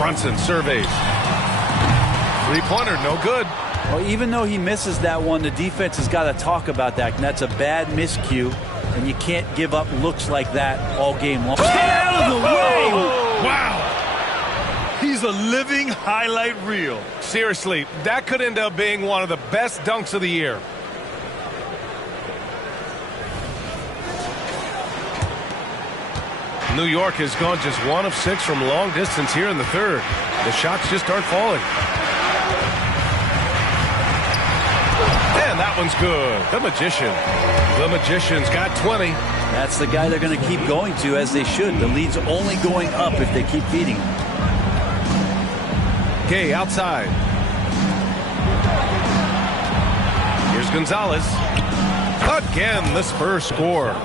Brunson surveys. 3-pointer, no good. Well, even though he misses that one, the defense has got to talk about that. And that's a bad miscue, and you can't give up looks like that all game long. Get out of the way! Wow. He's a living highlight reel. Seriously, that could end up being one of the best dunks of the year. New York has gone just 1 of 6 from long distance here in the 3rd. The shots just aren't falling. And that one's good. The Magician. The Magician's got 20. That's the guy they're going to keep going to, as they should. The lead's only going up if they keep feeding him. Gay outside. Here's Gonzalez. Again, the Spurs score.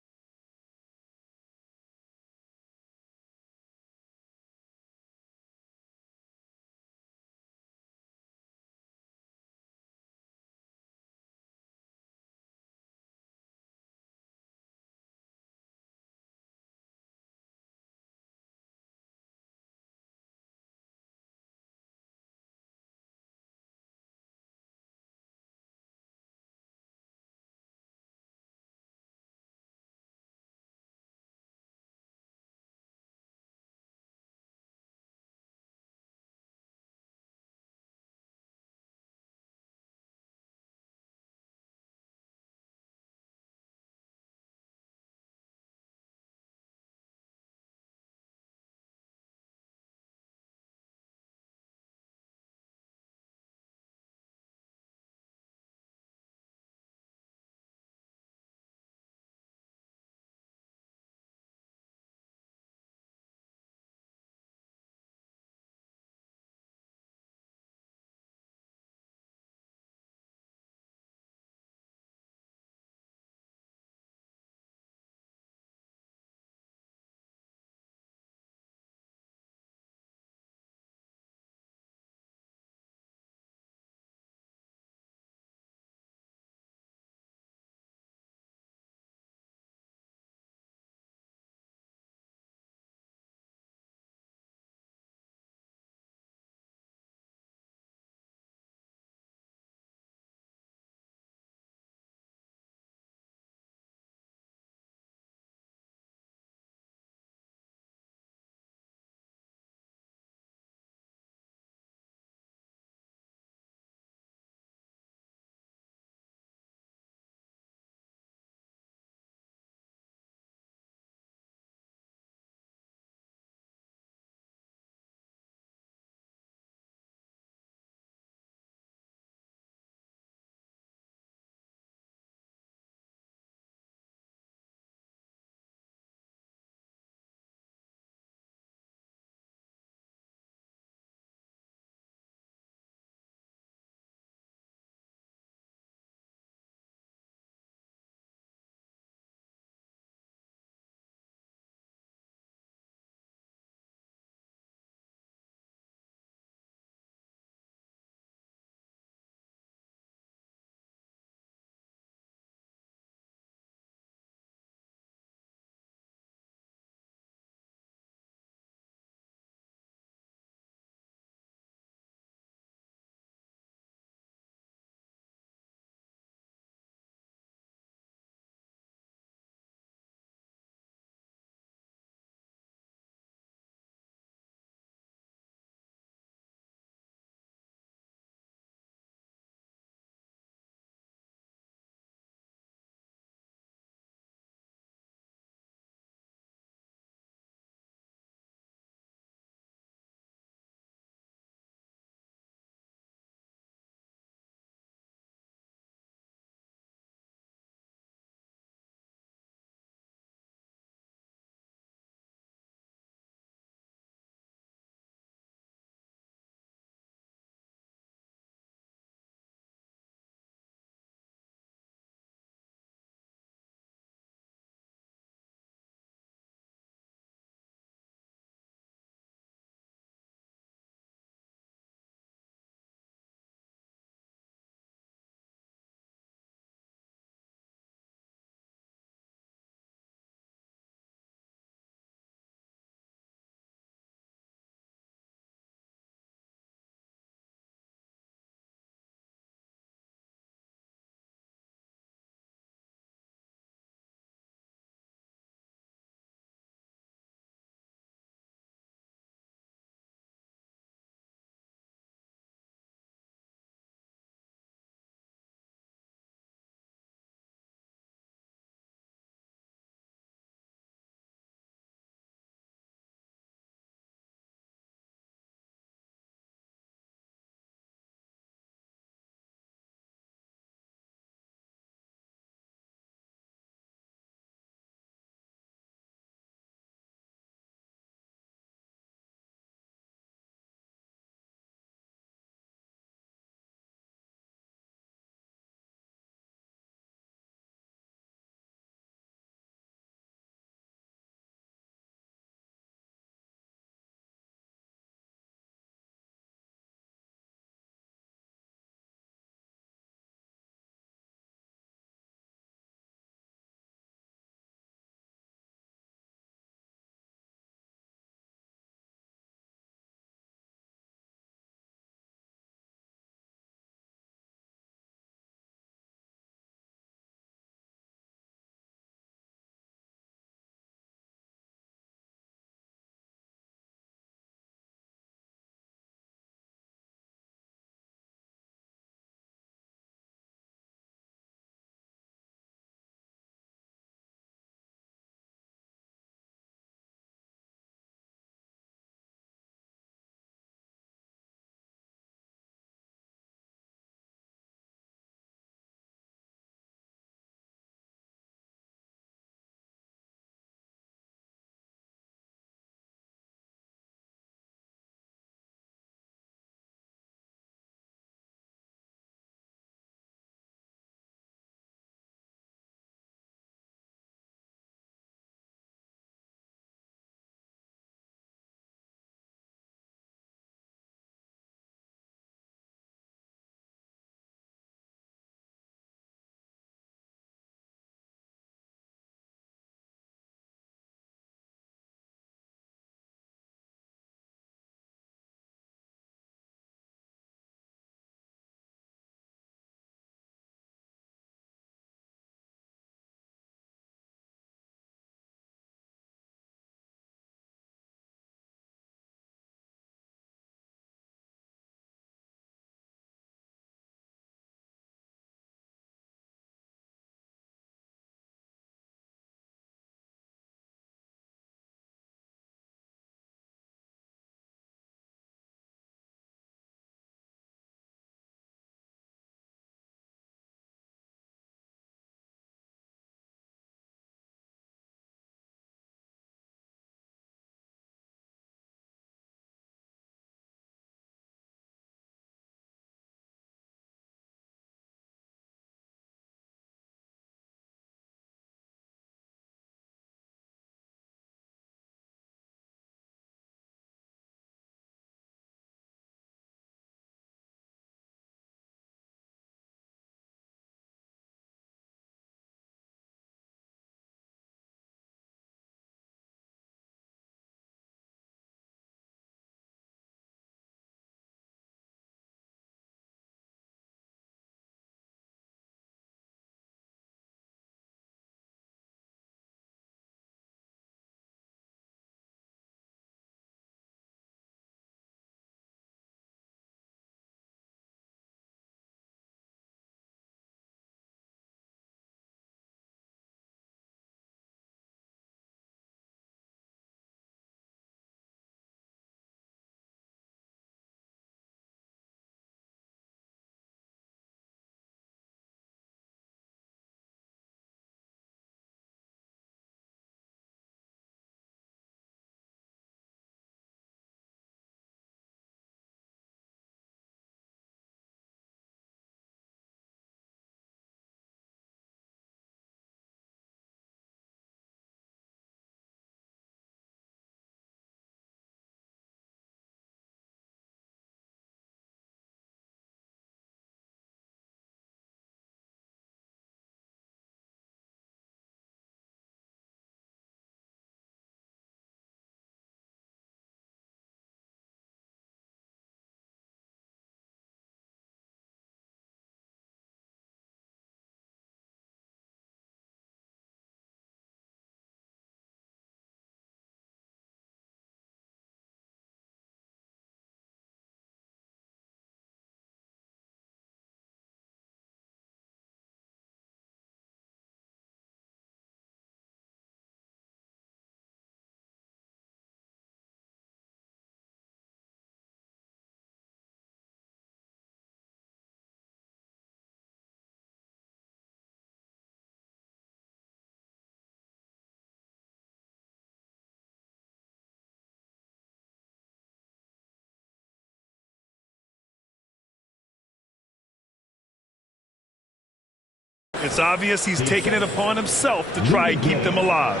It's obvious he's taking it upon himself to try and keep them alive.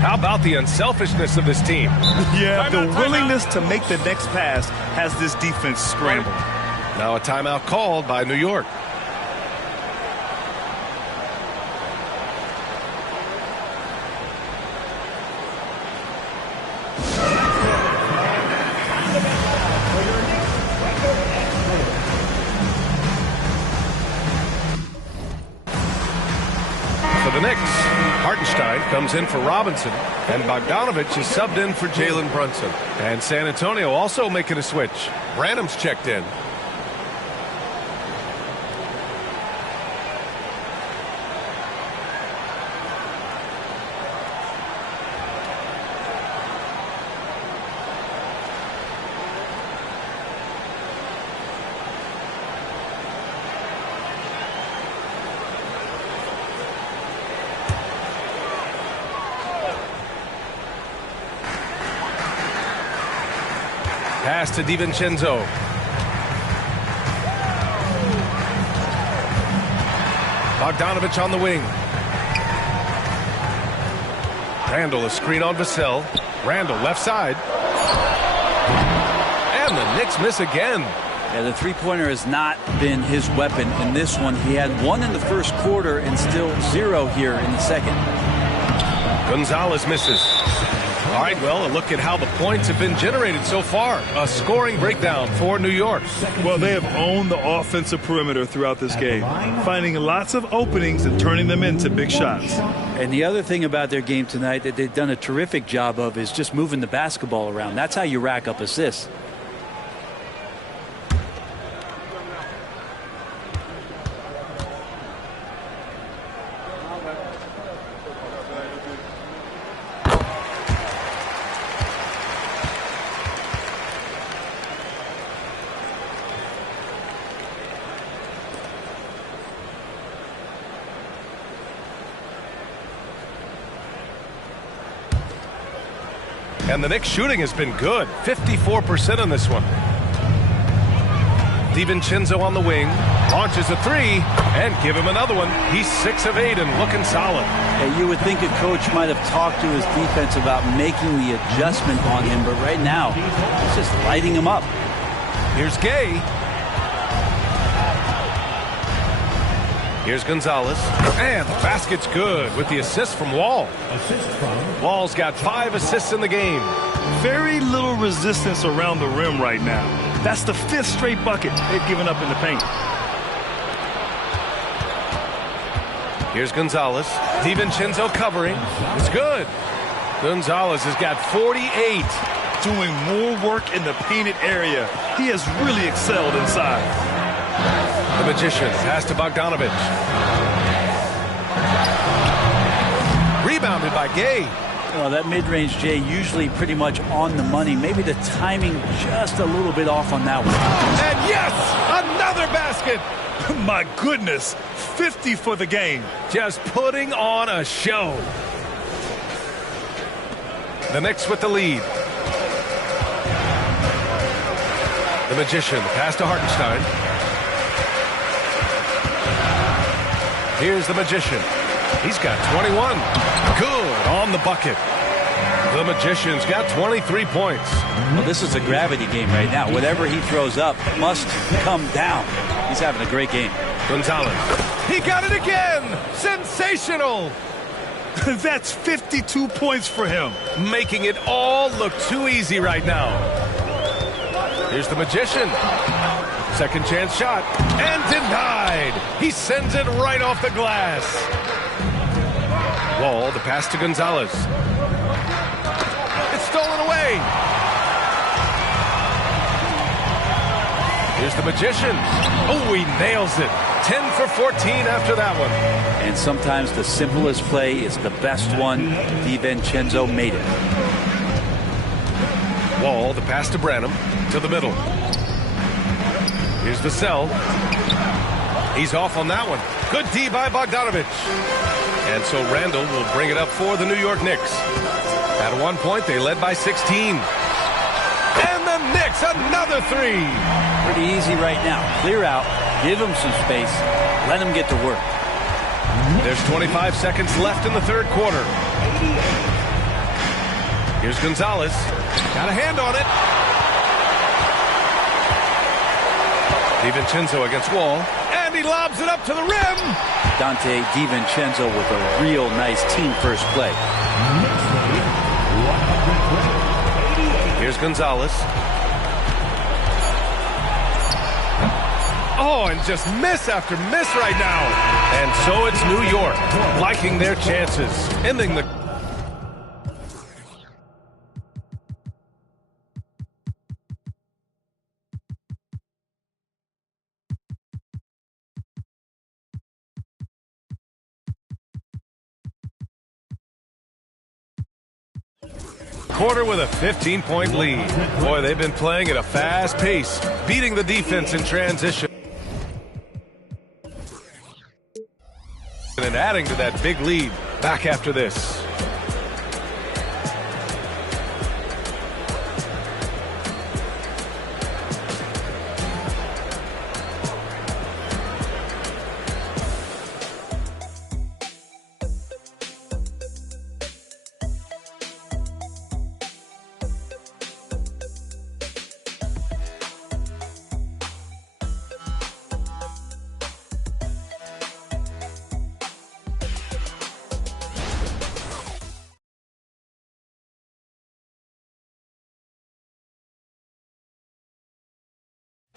How about the unselfishness of this team? Yeah, the willingness to make the next pass has this defense scrambled. Now a timeout called by New York. For the Knicks, Hartenstein comes in for Robinson, and Bogdanovich is subbed in for Jalen Brunson. And San Antonio also making a switch. Branham's checked in. Pass to DiVincenzo. Bogdanovich on the wing. Randall a screen on Vassell. Randall left side. And the Knicks miss again. Yeah, the three-pointer has not been his weapon in this one. He had one in the first quarter and still 0 here in the second. Gonzalez misses. All right, well, a look at how the points have been generated so far. A scoring breakdown for New York. Well, they have owned the offensive perimeter throughout this game, finding lots of openings and turning them into big shots. And the other thing about their game tonight that they've done a terrific job of is just moving the basketball around. That's how you rack up assists. And the Knicks shooting has been good. 54% on this one. DiVincenzo on the wing. Launches a three. And give him another one. He's 6 of 8 and looking solid. Yeah, you would think a coach might have talked to his defense about making the adjustment on him. But right now, he's just lighting him up. Here's Gay. Here's Gonzalez. And the basket's good with the assist from Wall. Wall's got 5 assists in the game. Very little resistance around the rim right now. That's the 5th straight bucket they've given up in the paint. Here's Gonzalez. DiVincenzo covering. It's good. Gonzalez has got 48. Doing more work in the painted area. He has really excelled inside. The Magician pass to Bogdanovich. Rebounded by Gay. Well, that mid-range, Jay, usually pretty much on the money. Maybe the timing just a little bit off on that one. And yes, another basket. My goodness, 50 for the game. Just putting on a show. The Knicks with the lead. The Magician pass to Hartenstein. Here's the Magician. He's got 21. Good on the bucket. The Magician's got 23 points. Well, this is a gravity game right now. Whatever he throws up must come down. He's having a great game. Gonzalez. He got it again. Sensational. That's 52 points for him. Making it all look too easy right now. Here's the Magician. Second chance shot. And denied. He sends it right off the glass. Wall, the pass to Gonzalez. It's stolen away. Here's the Magician. Oh, he nails it. 10 for 14 after that one. And sometimes the simplest play is the best one. DiVincenzo made it. Wall, the pass to Branham. To the middle. Here's Vassell. He's off on that one. Good D by Bogdanovich. And so Randall will bring it up for the New York Knicks. At one point, they led by 16. And the Knicks, another three. Pretty easy right now. Clear out. Give him some space. Let him get to work. There's 25 seconds left in the third quarter. Here's Gonzalez. Got a hand on it. DiVincenzo against Wall. And he lobs it up to the rim. Dante DiVincenzo with a real nice team first play. Here's Gonzalez. Oh, and just miss after miss right now. And so it's New York liking their chances, ending the quarter with a 15-point lead. Boy, they've been playing at a fast pace, beating the defense in transition and adding to that big lead. Back after this.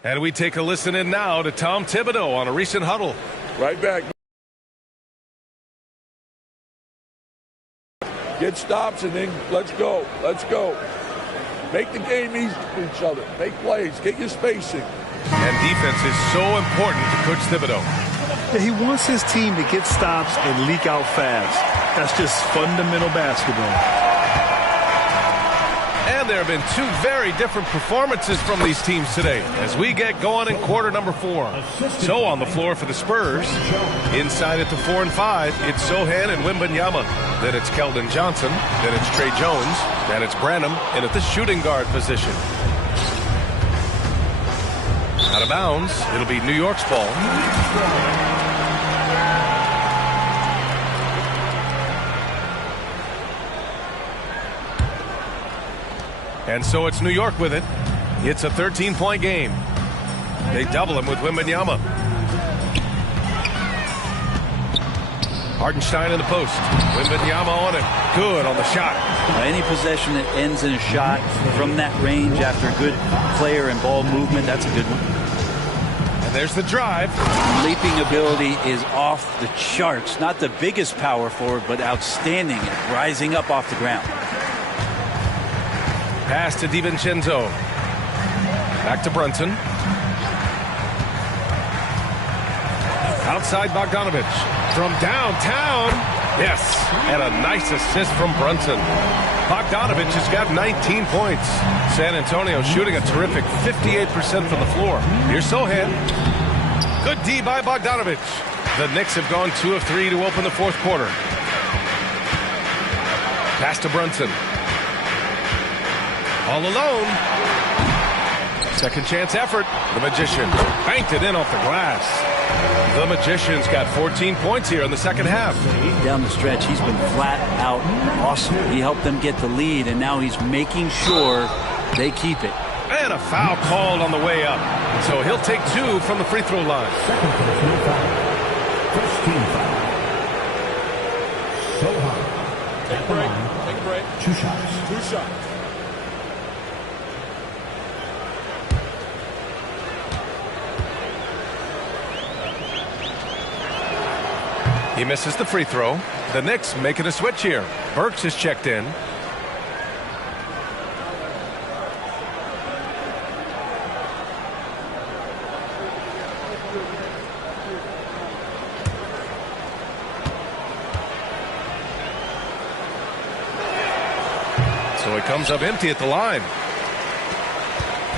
And we take a listen in now to Tom Thibodeau on a recent huddle. Right back. Get stops and then let's go. Let's go. Make the game easy for each other. Make plays. Get your spacing. And defense is so important to Coach Thibodeau. Yeah, he wants his team to get stops and leak out fast. That's just fundamental basketball. And there have been two very different performances from these teams today as we get going in quarter number 4. So on the floor for the Spurs, inside at the 4 and 5, it's Sohan and Wembanyama. Then it's Keldon Johnson. Then it's Trey Jones. Then it's Branham in at the shooting guard position. Out of bounds, it'll be New York's ball. And so it's New York with it. It's a 13-point game. They double him with Wembanyama. Hartenstein in the post. Wembanyama on it. Good on the shot. Any possession that ends in a shot from that range after good player and ball movement, that's a good one. And there's the drive. Leaping ability is off the charts. Not the biggest power forward, but outstanding at rising up off the ground. Pass to DiVincenzo. Back to Brunson. Outside Bogdanovich. From downtown. Yes. And a nice assist from Brunson. Bogdanovich has got 19 points. San Antonio shooting a terrific 58% from the floor. Here's Sohan. Good D by Bogdanovich. The Knicks have gone 2 of 3 to open the fourth quarter. Pass to Brunson. All alone. Second chance effort. The Magician banked it in off the glass. The Magician's got 14 points here in the second half. Down the stretch, he's been flat out awesome. He helped them get the lead, and now he's making sure they keep it. And a foul called on the way up. So he'll take 2 from the free throw line. First team foul. So hard. Take a break. Take a break. 2 shots. 2 shots. He misses the free throw. The Knicks making a switch here. Burks is checked in. So he comes up empty at the line.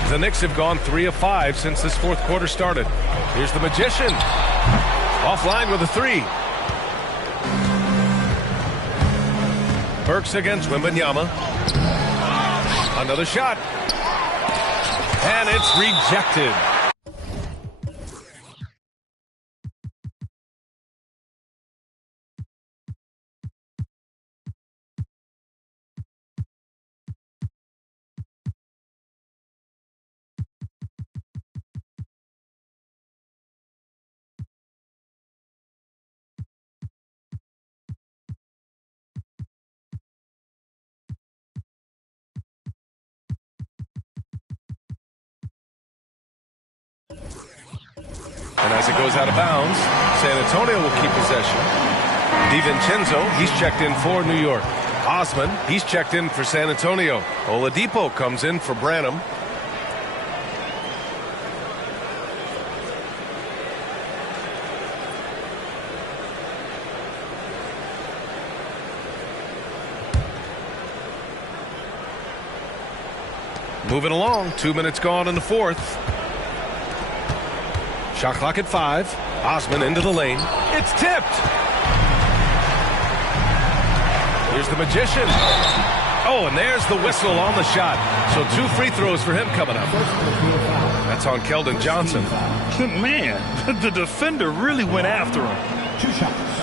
The Knicks have gone 3 of 5 since this fourth quarter started. Here's the Magician. Offline with a 3. Burks against Wembanyama. Another shot. And it's rejected. it goes out of bounds. San Antonio will keep possession. DiVincenzo, he's checked in for New York. Osman, he's checked in for San Antonio. Oladipo comes in for Branham. Moving along, 2 minutes gone in the fourth. Shot clock at 5. Osman into the lane. It's tipped. Here's the Magician. Oh, and there's the whistle on the shot. So 2 free throws for him coming up. That's on Keldon Johnson. Man, the defender really went after him. 2 shots.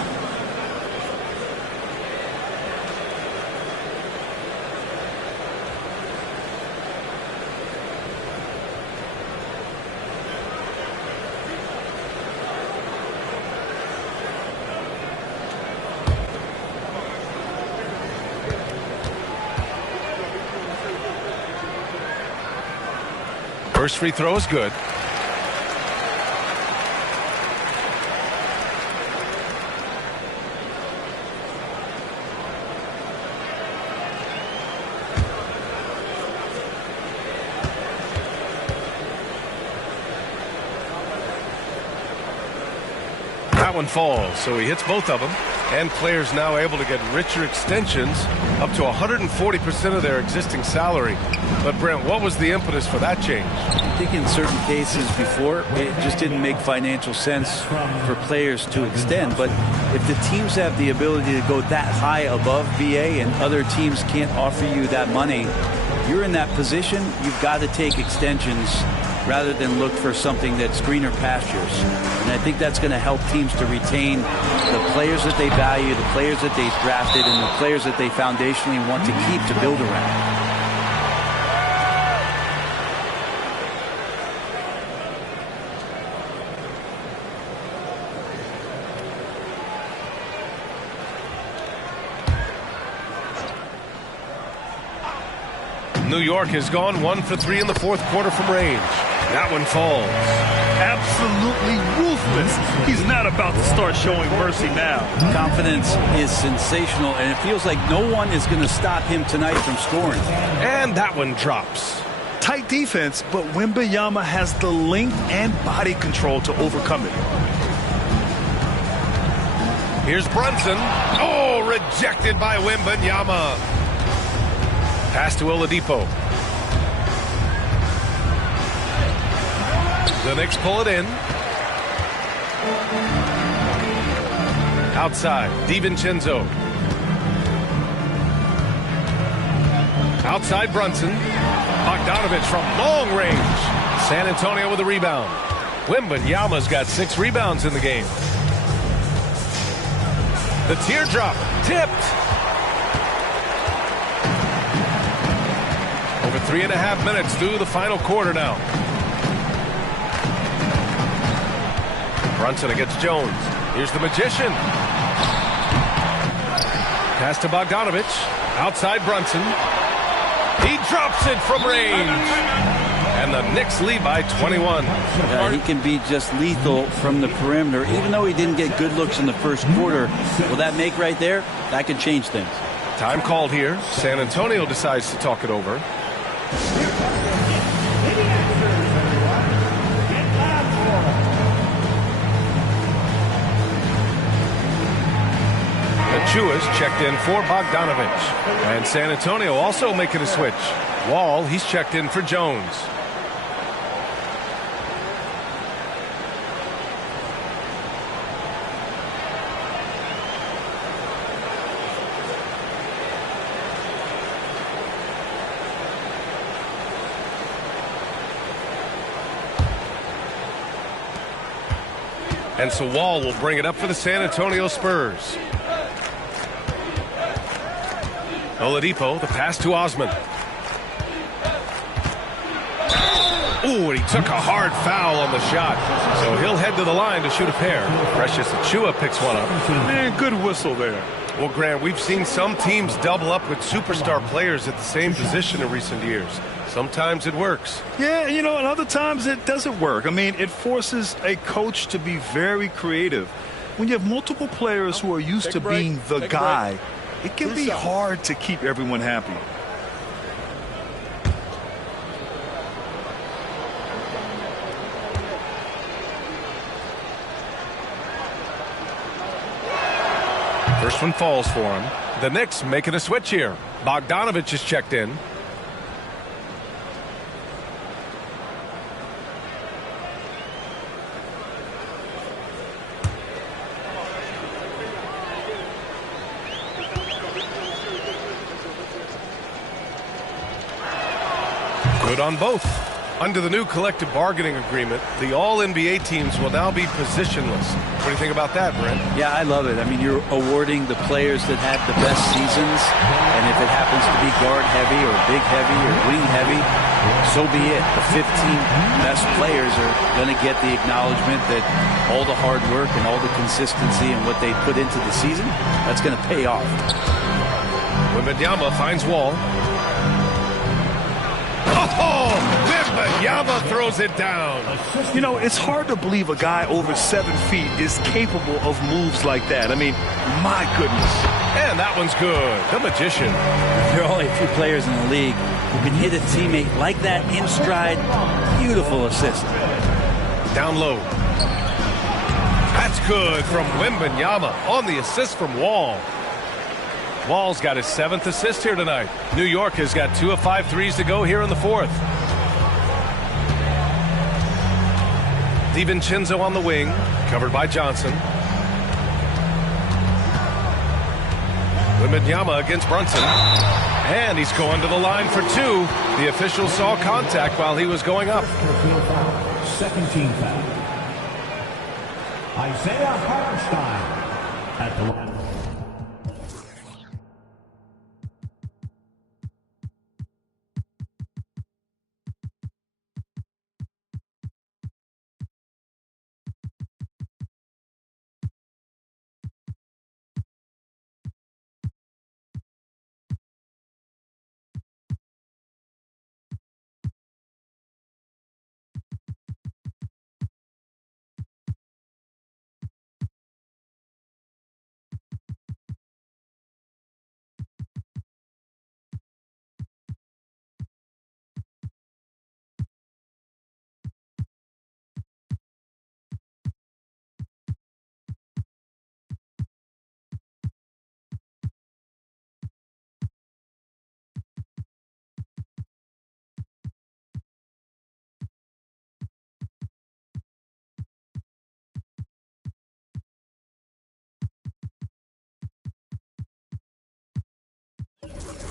First free throw is good. That one falls, so he hits both of them. And players now able to get richer extensions up to 140% of their existing salary. But Brent, what was the impetus for that change? I think in certain cases before, it just didn't make financial sense for players to extend. But if the teams have the ability to go that high above VA and other teams can't offer you that money, you're in that position, you've got to take extensions rather than look for something that's greener pastures. And I think that's going to help teams to retain the players that they value, the players that they drafted, and the players that they foundationally want to keep to build around. New York has gone 1 for 3 in the fourth quarter from range. That one falls. Absolutely ruthless. He's not about to start showing mercy now. Confidence is sensational, and it feels like no one is going to stop him tonight from scoring. And that one drops. Tight defense, but Wembanyama has the length and body control to overcome it. Here's Brunson. Oh, rejected by Wembanyama. Pass to Oladipo. The Knicks pull it in. Outside, DiVincenzo. Outside Brunson. Bogdanovich from long range. San Antonio with a rebound. Wembanyama's got 6 rebounds in the game. The teardrop tipped. Over 3.5 minutes through the final quarter now. Brunson against Jones. Here's the Magician. Pass to Bogdanovich. Outside Brunson. He drops it from range. And the Knicks lead by 21. He can be just lethal from the perimeter. Even though he didn't get good looks in the first quarter, will that make right there? That could change things. Time called here. San Antonio decides to talk it over. Achua's checked in for Bogdanovich. And San Antonio also making a switch. Wall, he's checked in for Jones. And so Wall will bring it up for the San Antonio Spurs. Oladipo, the pass to Osman. Ooh, and he took a hard foul on the shot. So he'll head to the line to shoot a pair. Precious Achiuwa picks one up. Man, good whistle there. Well, Grant, we've seen some teams double up with superstar players at the same position in recent years. Sometimes it works. Yeah, and other times it doesn't work. I mean, it forces a coach to be very creative. When you have multiple players who are used to being the guy, it can be hard to keep everyone happy. First one falls for him. The Knicks making a switch here. Bogdanovich is checked in. Good on both. Under the new collective bargaining agreement, the all-NBA teams will now be positionless. What do you think about that, Brent? Yeah, I love it. I mean, you're awarding the players that had the best seasons, and if it happens to be guard heavy or big heavy or wing heavy, so be it. The 15 best players are going to get the acknowledgement that all the hard work and all the consistency and what they put into the season, that's going to pay off. Wembanyama finds Wall. Oh! Wembanyama throws it down. It's hard to believe a guy over 7 feet is capable of moves like that. I mean, my goodness. And that one's good. The Magician. There are only a few players in the league who can hit a teammate like that in stride. Beautiful assist. Down low. That's good from Wembanyama on the assist from Wall. Wall's got his 7th assist here tonight. New York has got 2 of 5 threes to go here in the 4th. DiVincenzo on the wing, covered by Johnson. Wembanyama against Brunson. And he's going to the line for 2. The official saw contact while he was going up. Second team foul. Isaiah Hartenstein at the line.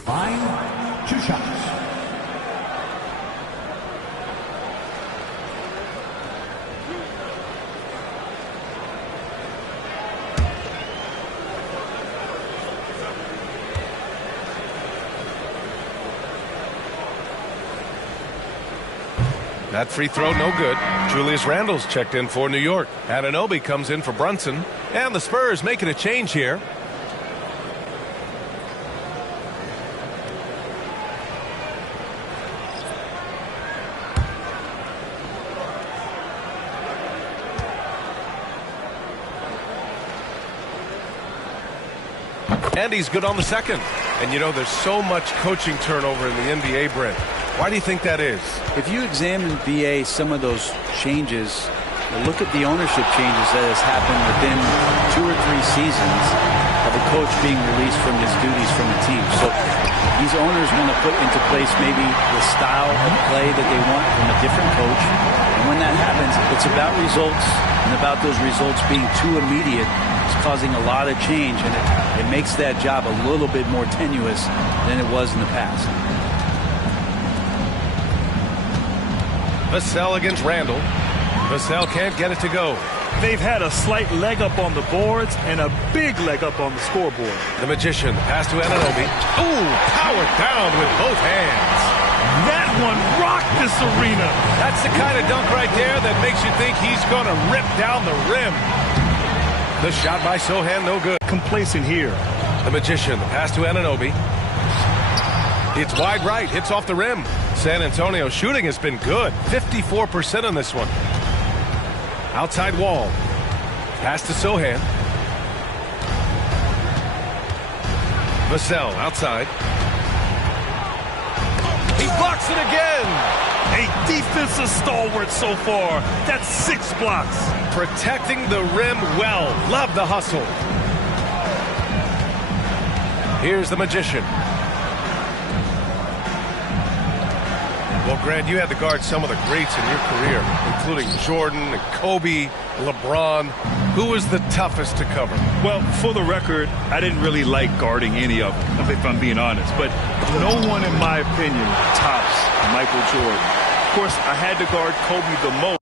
Line, 2 shots. That free throw, no good. Julius Randle's checked in for New York. Anunoby comes in for Brunson. And the Spurs making a change here. And he's good on the second. And there's so much coaching turnover in the NBA, Brent. Why do you think that is? If you examine, BA, some of those changes, look at the ownership changes that has happened within 2 or 3 seasons of a coach being released from his duties from the team. So these owners want to put into place maybe the style of play that they want from a different coach. And when that happens, it's about results and about those results being too immediate. It's causing a lot of change, and it makes that job a little bit more tenuous than it was in the past. Vassell against Randle. Vassell can't get it to go. They've had a slight leg up on the boards and a big leg up on the scoreboard. The Magician, pass to Anunoby. Ooh, powered down with both hands. That one rocked this arena. That's the kind of dunk right there that makes you think he's going to rip down the rim. The shot by Sohan, no good. Complacent here. The Magician, the pass to Anunoby. It's wide right, hits off the rim. San Antonio shooting has been good. 54% on this one. Outside wall. Pass to Sohan. Vassell outside. He blocks it again. A defensive stalwart so far. That's 6 blocks. Protecting the rim well. Love the hustle. Here's the Magician. Well, Grant, you had to guard some of the greats in your career, including Jordan and Kobe, LeBron. Who was the toughest to cover? Well, for the record, I didn't really like guarding any of them, if I'm being honest. But no one, in my opinion, tops Michael Jordan. Of course, I had to guard Kobe the most.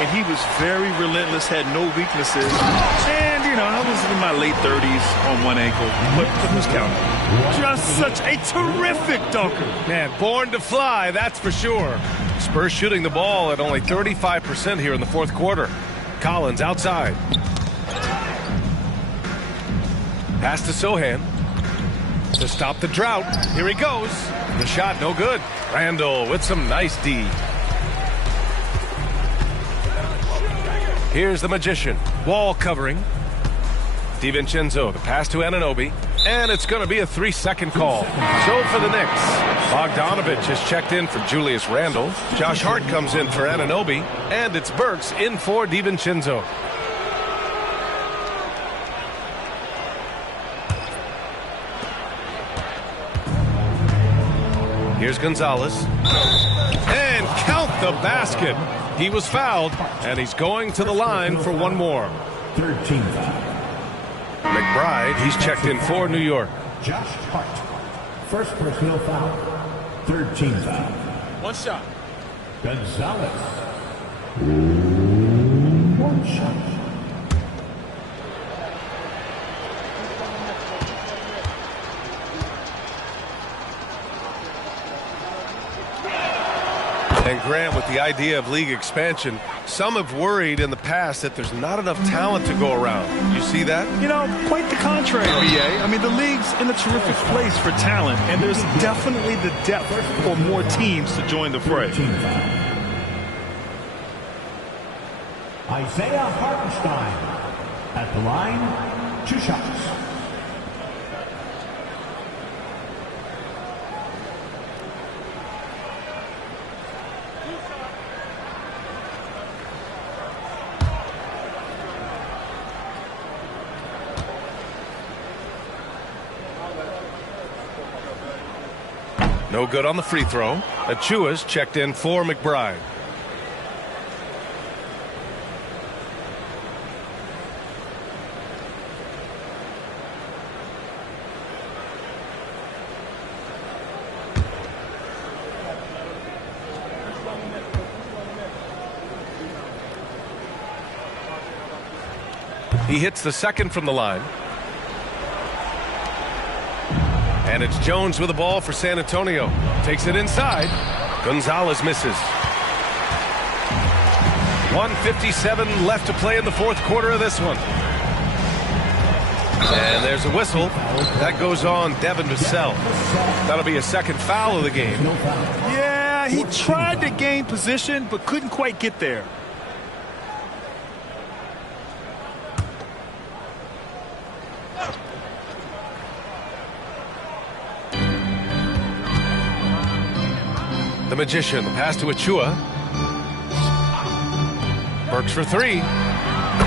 And he was very relentless, had no weaknesses. And, you know, I was in my late 30s on one ankle, but who's counting? Just such a terrific dunker. Man, born to fly, that's for sure. Spurs shooting the ball at only 35% here in the fourth quarter. Collins outside. Pass to Sohan. To stop the drought. Here he goes. The shot no good. Randall with some nice D. Here's the Magician. Wall covering. DiVincenzo, the pass to Anunoby. And it's going to be a 3-second call. So for the Knicks, Bogdanovich has checked in for Julius Randle. Josh Hart comes in for Anunoby. And it's Burks in for DiVincenzo. Here's Gonzalez. And count the basket. He was fouled, and he's going to the line for one more. 13 McBride, he's checked in for New York. Josh Hart. First personal foul. 13 foul. One shot. Gonzalez. One shot. And Grant, with the idea of league expansion, some have worried in the past that there's not enough talent to go around. You see that? You know, quite the contrary, BA. I mean, the league's in a terrific place for talent, and there's definitely the depth for more teams to join the fray. Isaiah Hartenstein at the line, 2 shots. No good on the free throw. Achua's checked in for McBride. He hits the second from the line. And it's Jones with the ball for San Antonio. Takes it inside. Gonzalez misses. 1:57 left to play in the fourth quarter of this one. And there's a whistle. That goes on Devin Vassell. That'll be a second foul of the game. Yeah, he tried to gain position, but couldn't quite get there. The Magician, the pass to Achua. Burks for 3.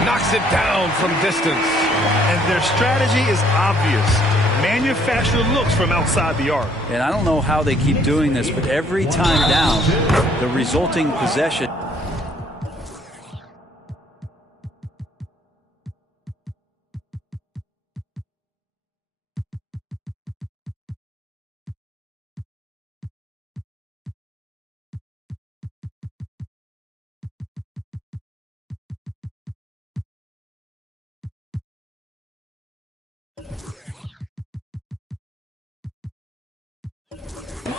Knocks it down from distance. And their strategy is obvious. Manufacture looks from outside the arc. And I don't know how they keep doing this, but every time down, the resulting possession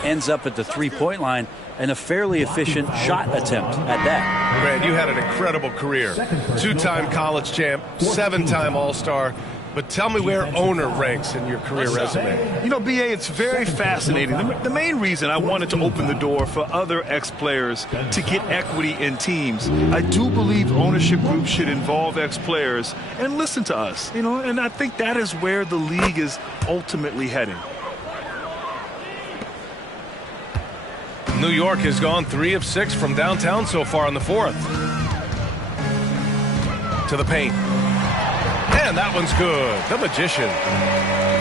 ends up at the three-point line, and a fairly efficient shot attempt at that. Grant, you had an incredible career. 2-time college champ, 7-time All-Star. But tell me where owner ranks in your career resume. You know, B.A., it's very fascinating. The main reason I wanted to open the door for other ex-players to get equity in teams, I do believe ownership groups should involve ex-players and listen to us, you know, and I think that is where the league is ultimately heading. New York has gone 3 of 6 from downtown so far in the fourth. To the paint. And that one's good. The Magician.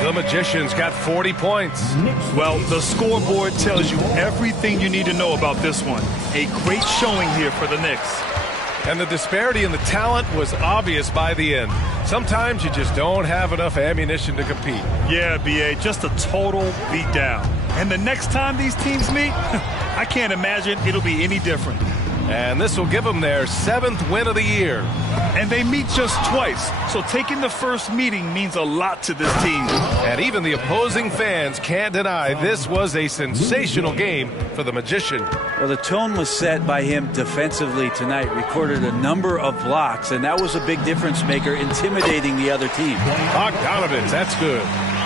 The Magician's got 40 points. Well, the scoreboard tells you everything you need to know about this one. A great showing here for the Knicks. And the disparity in the talent was obvious by the end. Sometimes you just don't have enough ammunition to compete. Yeah, B.A., just a total beatdown. And the next time these teams meet, I can't imagine it'll be any different. And this will give them their 7th win of the year. And they meet just twice, so taking the first meeting means a lot to this team. And even the opposing fans can't deny this was a sensational game for the Magician. Well, the tone was set by him defensively tonight. Recorded a number of blocks, and that was a big difference maker, intimidating the other team. Bogdanovich, that's good.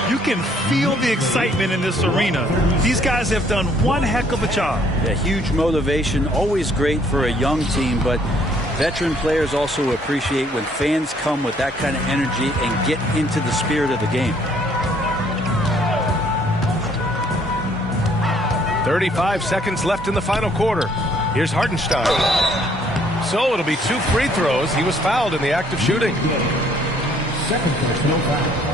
You can feel the excitement in this arena. These guys have done one heck of a job. Yeah, huge motivation, always great for a young team, but veteran players also appreciate when fans come with that kind of energy and get into the spirit of the game. 35 seconds left in the final quarter. Here's Hartenstein. So it'll be 2 free throws. He was fouled in the act of shooting. Second personal foul.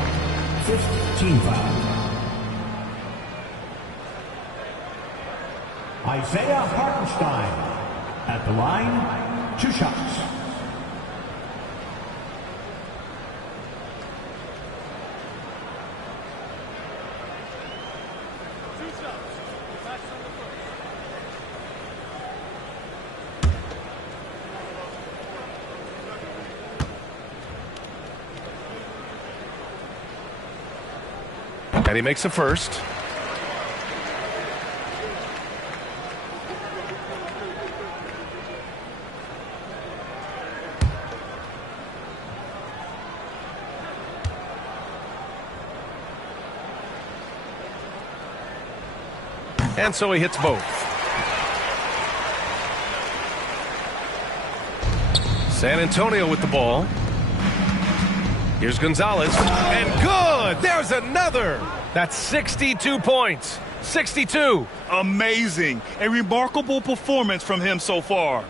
5th team foul. Isaiah Hartenstein at the line, 2 shots. And he makes a first. And so he hits both. San Antonio with the ball. Here's Gonzalez. And good! There's another! That's 62 points. 62. Amazing. A remarkable performance from him so far.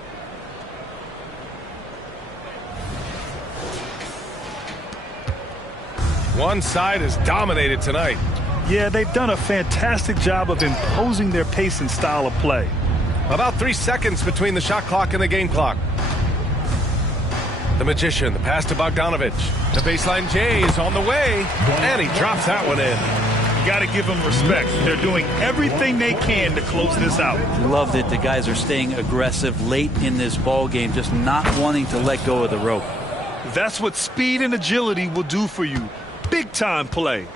One side is dominated tonight. Yeah, they've done a fantastic job of imposing their pace and style of play. About 3 seconds between the shot clock and the game clock. The Magician, the pass to Bogdanovich. The baseline J is on the way, and he drops that one in. You got to give them respect. They're doing everything they can to close this out. Love that the guys are staying aggressive late in this ball game, just not wanting to let go of the rope. That's what speed and agility will do for you. Big time play.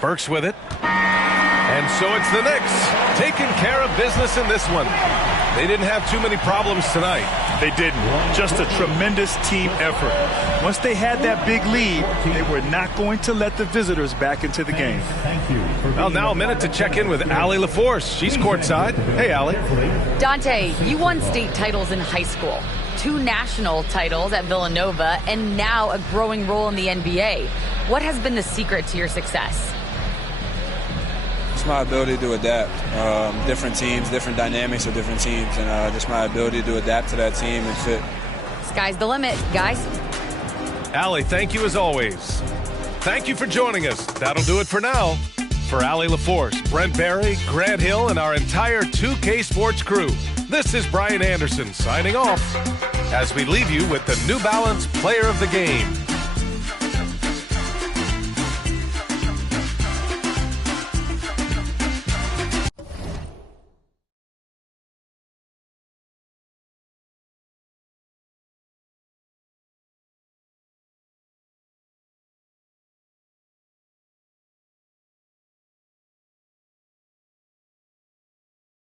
Burks with it. And so it's the Knicks taking care of business in this one. They didn't have too many problems tonight. They didn't. Just a tremendous team effort. Once they had that big lead, they were not going to let the visitors back into the game. Well, now a minute to check in with Allie LaForce. She's courtside. Hey, Allie. Dante, you won state titles in high school, 2 national titles at Villanova, and now a growing role in the NBA. What has been the secret to your success? It's my ability to adapt. Different teams, different dynamics of different teams, and just my ability to adapt to that team and fit. Sky's the limit, guys. Allie, thank you as always. Thank you for joining us. That'll do it for now. For Allie LaForce, Brent Barry, Grant Hill, and our entire 2K Sports crew, this is Brian Anderson signing off as we leave you with the New Balance Player of the Game.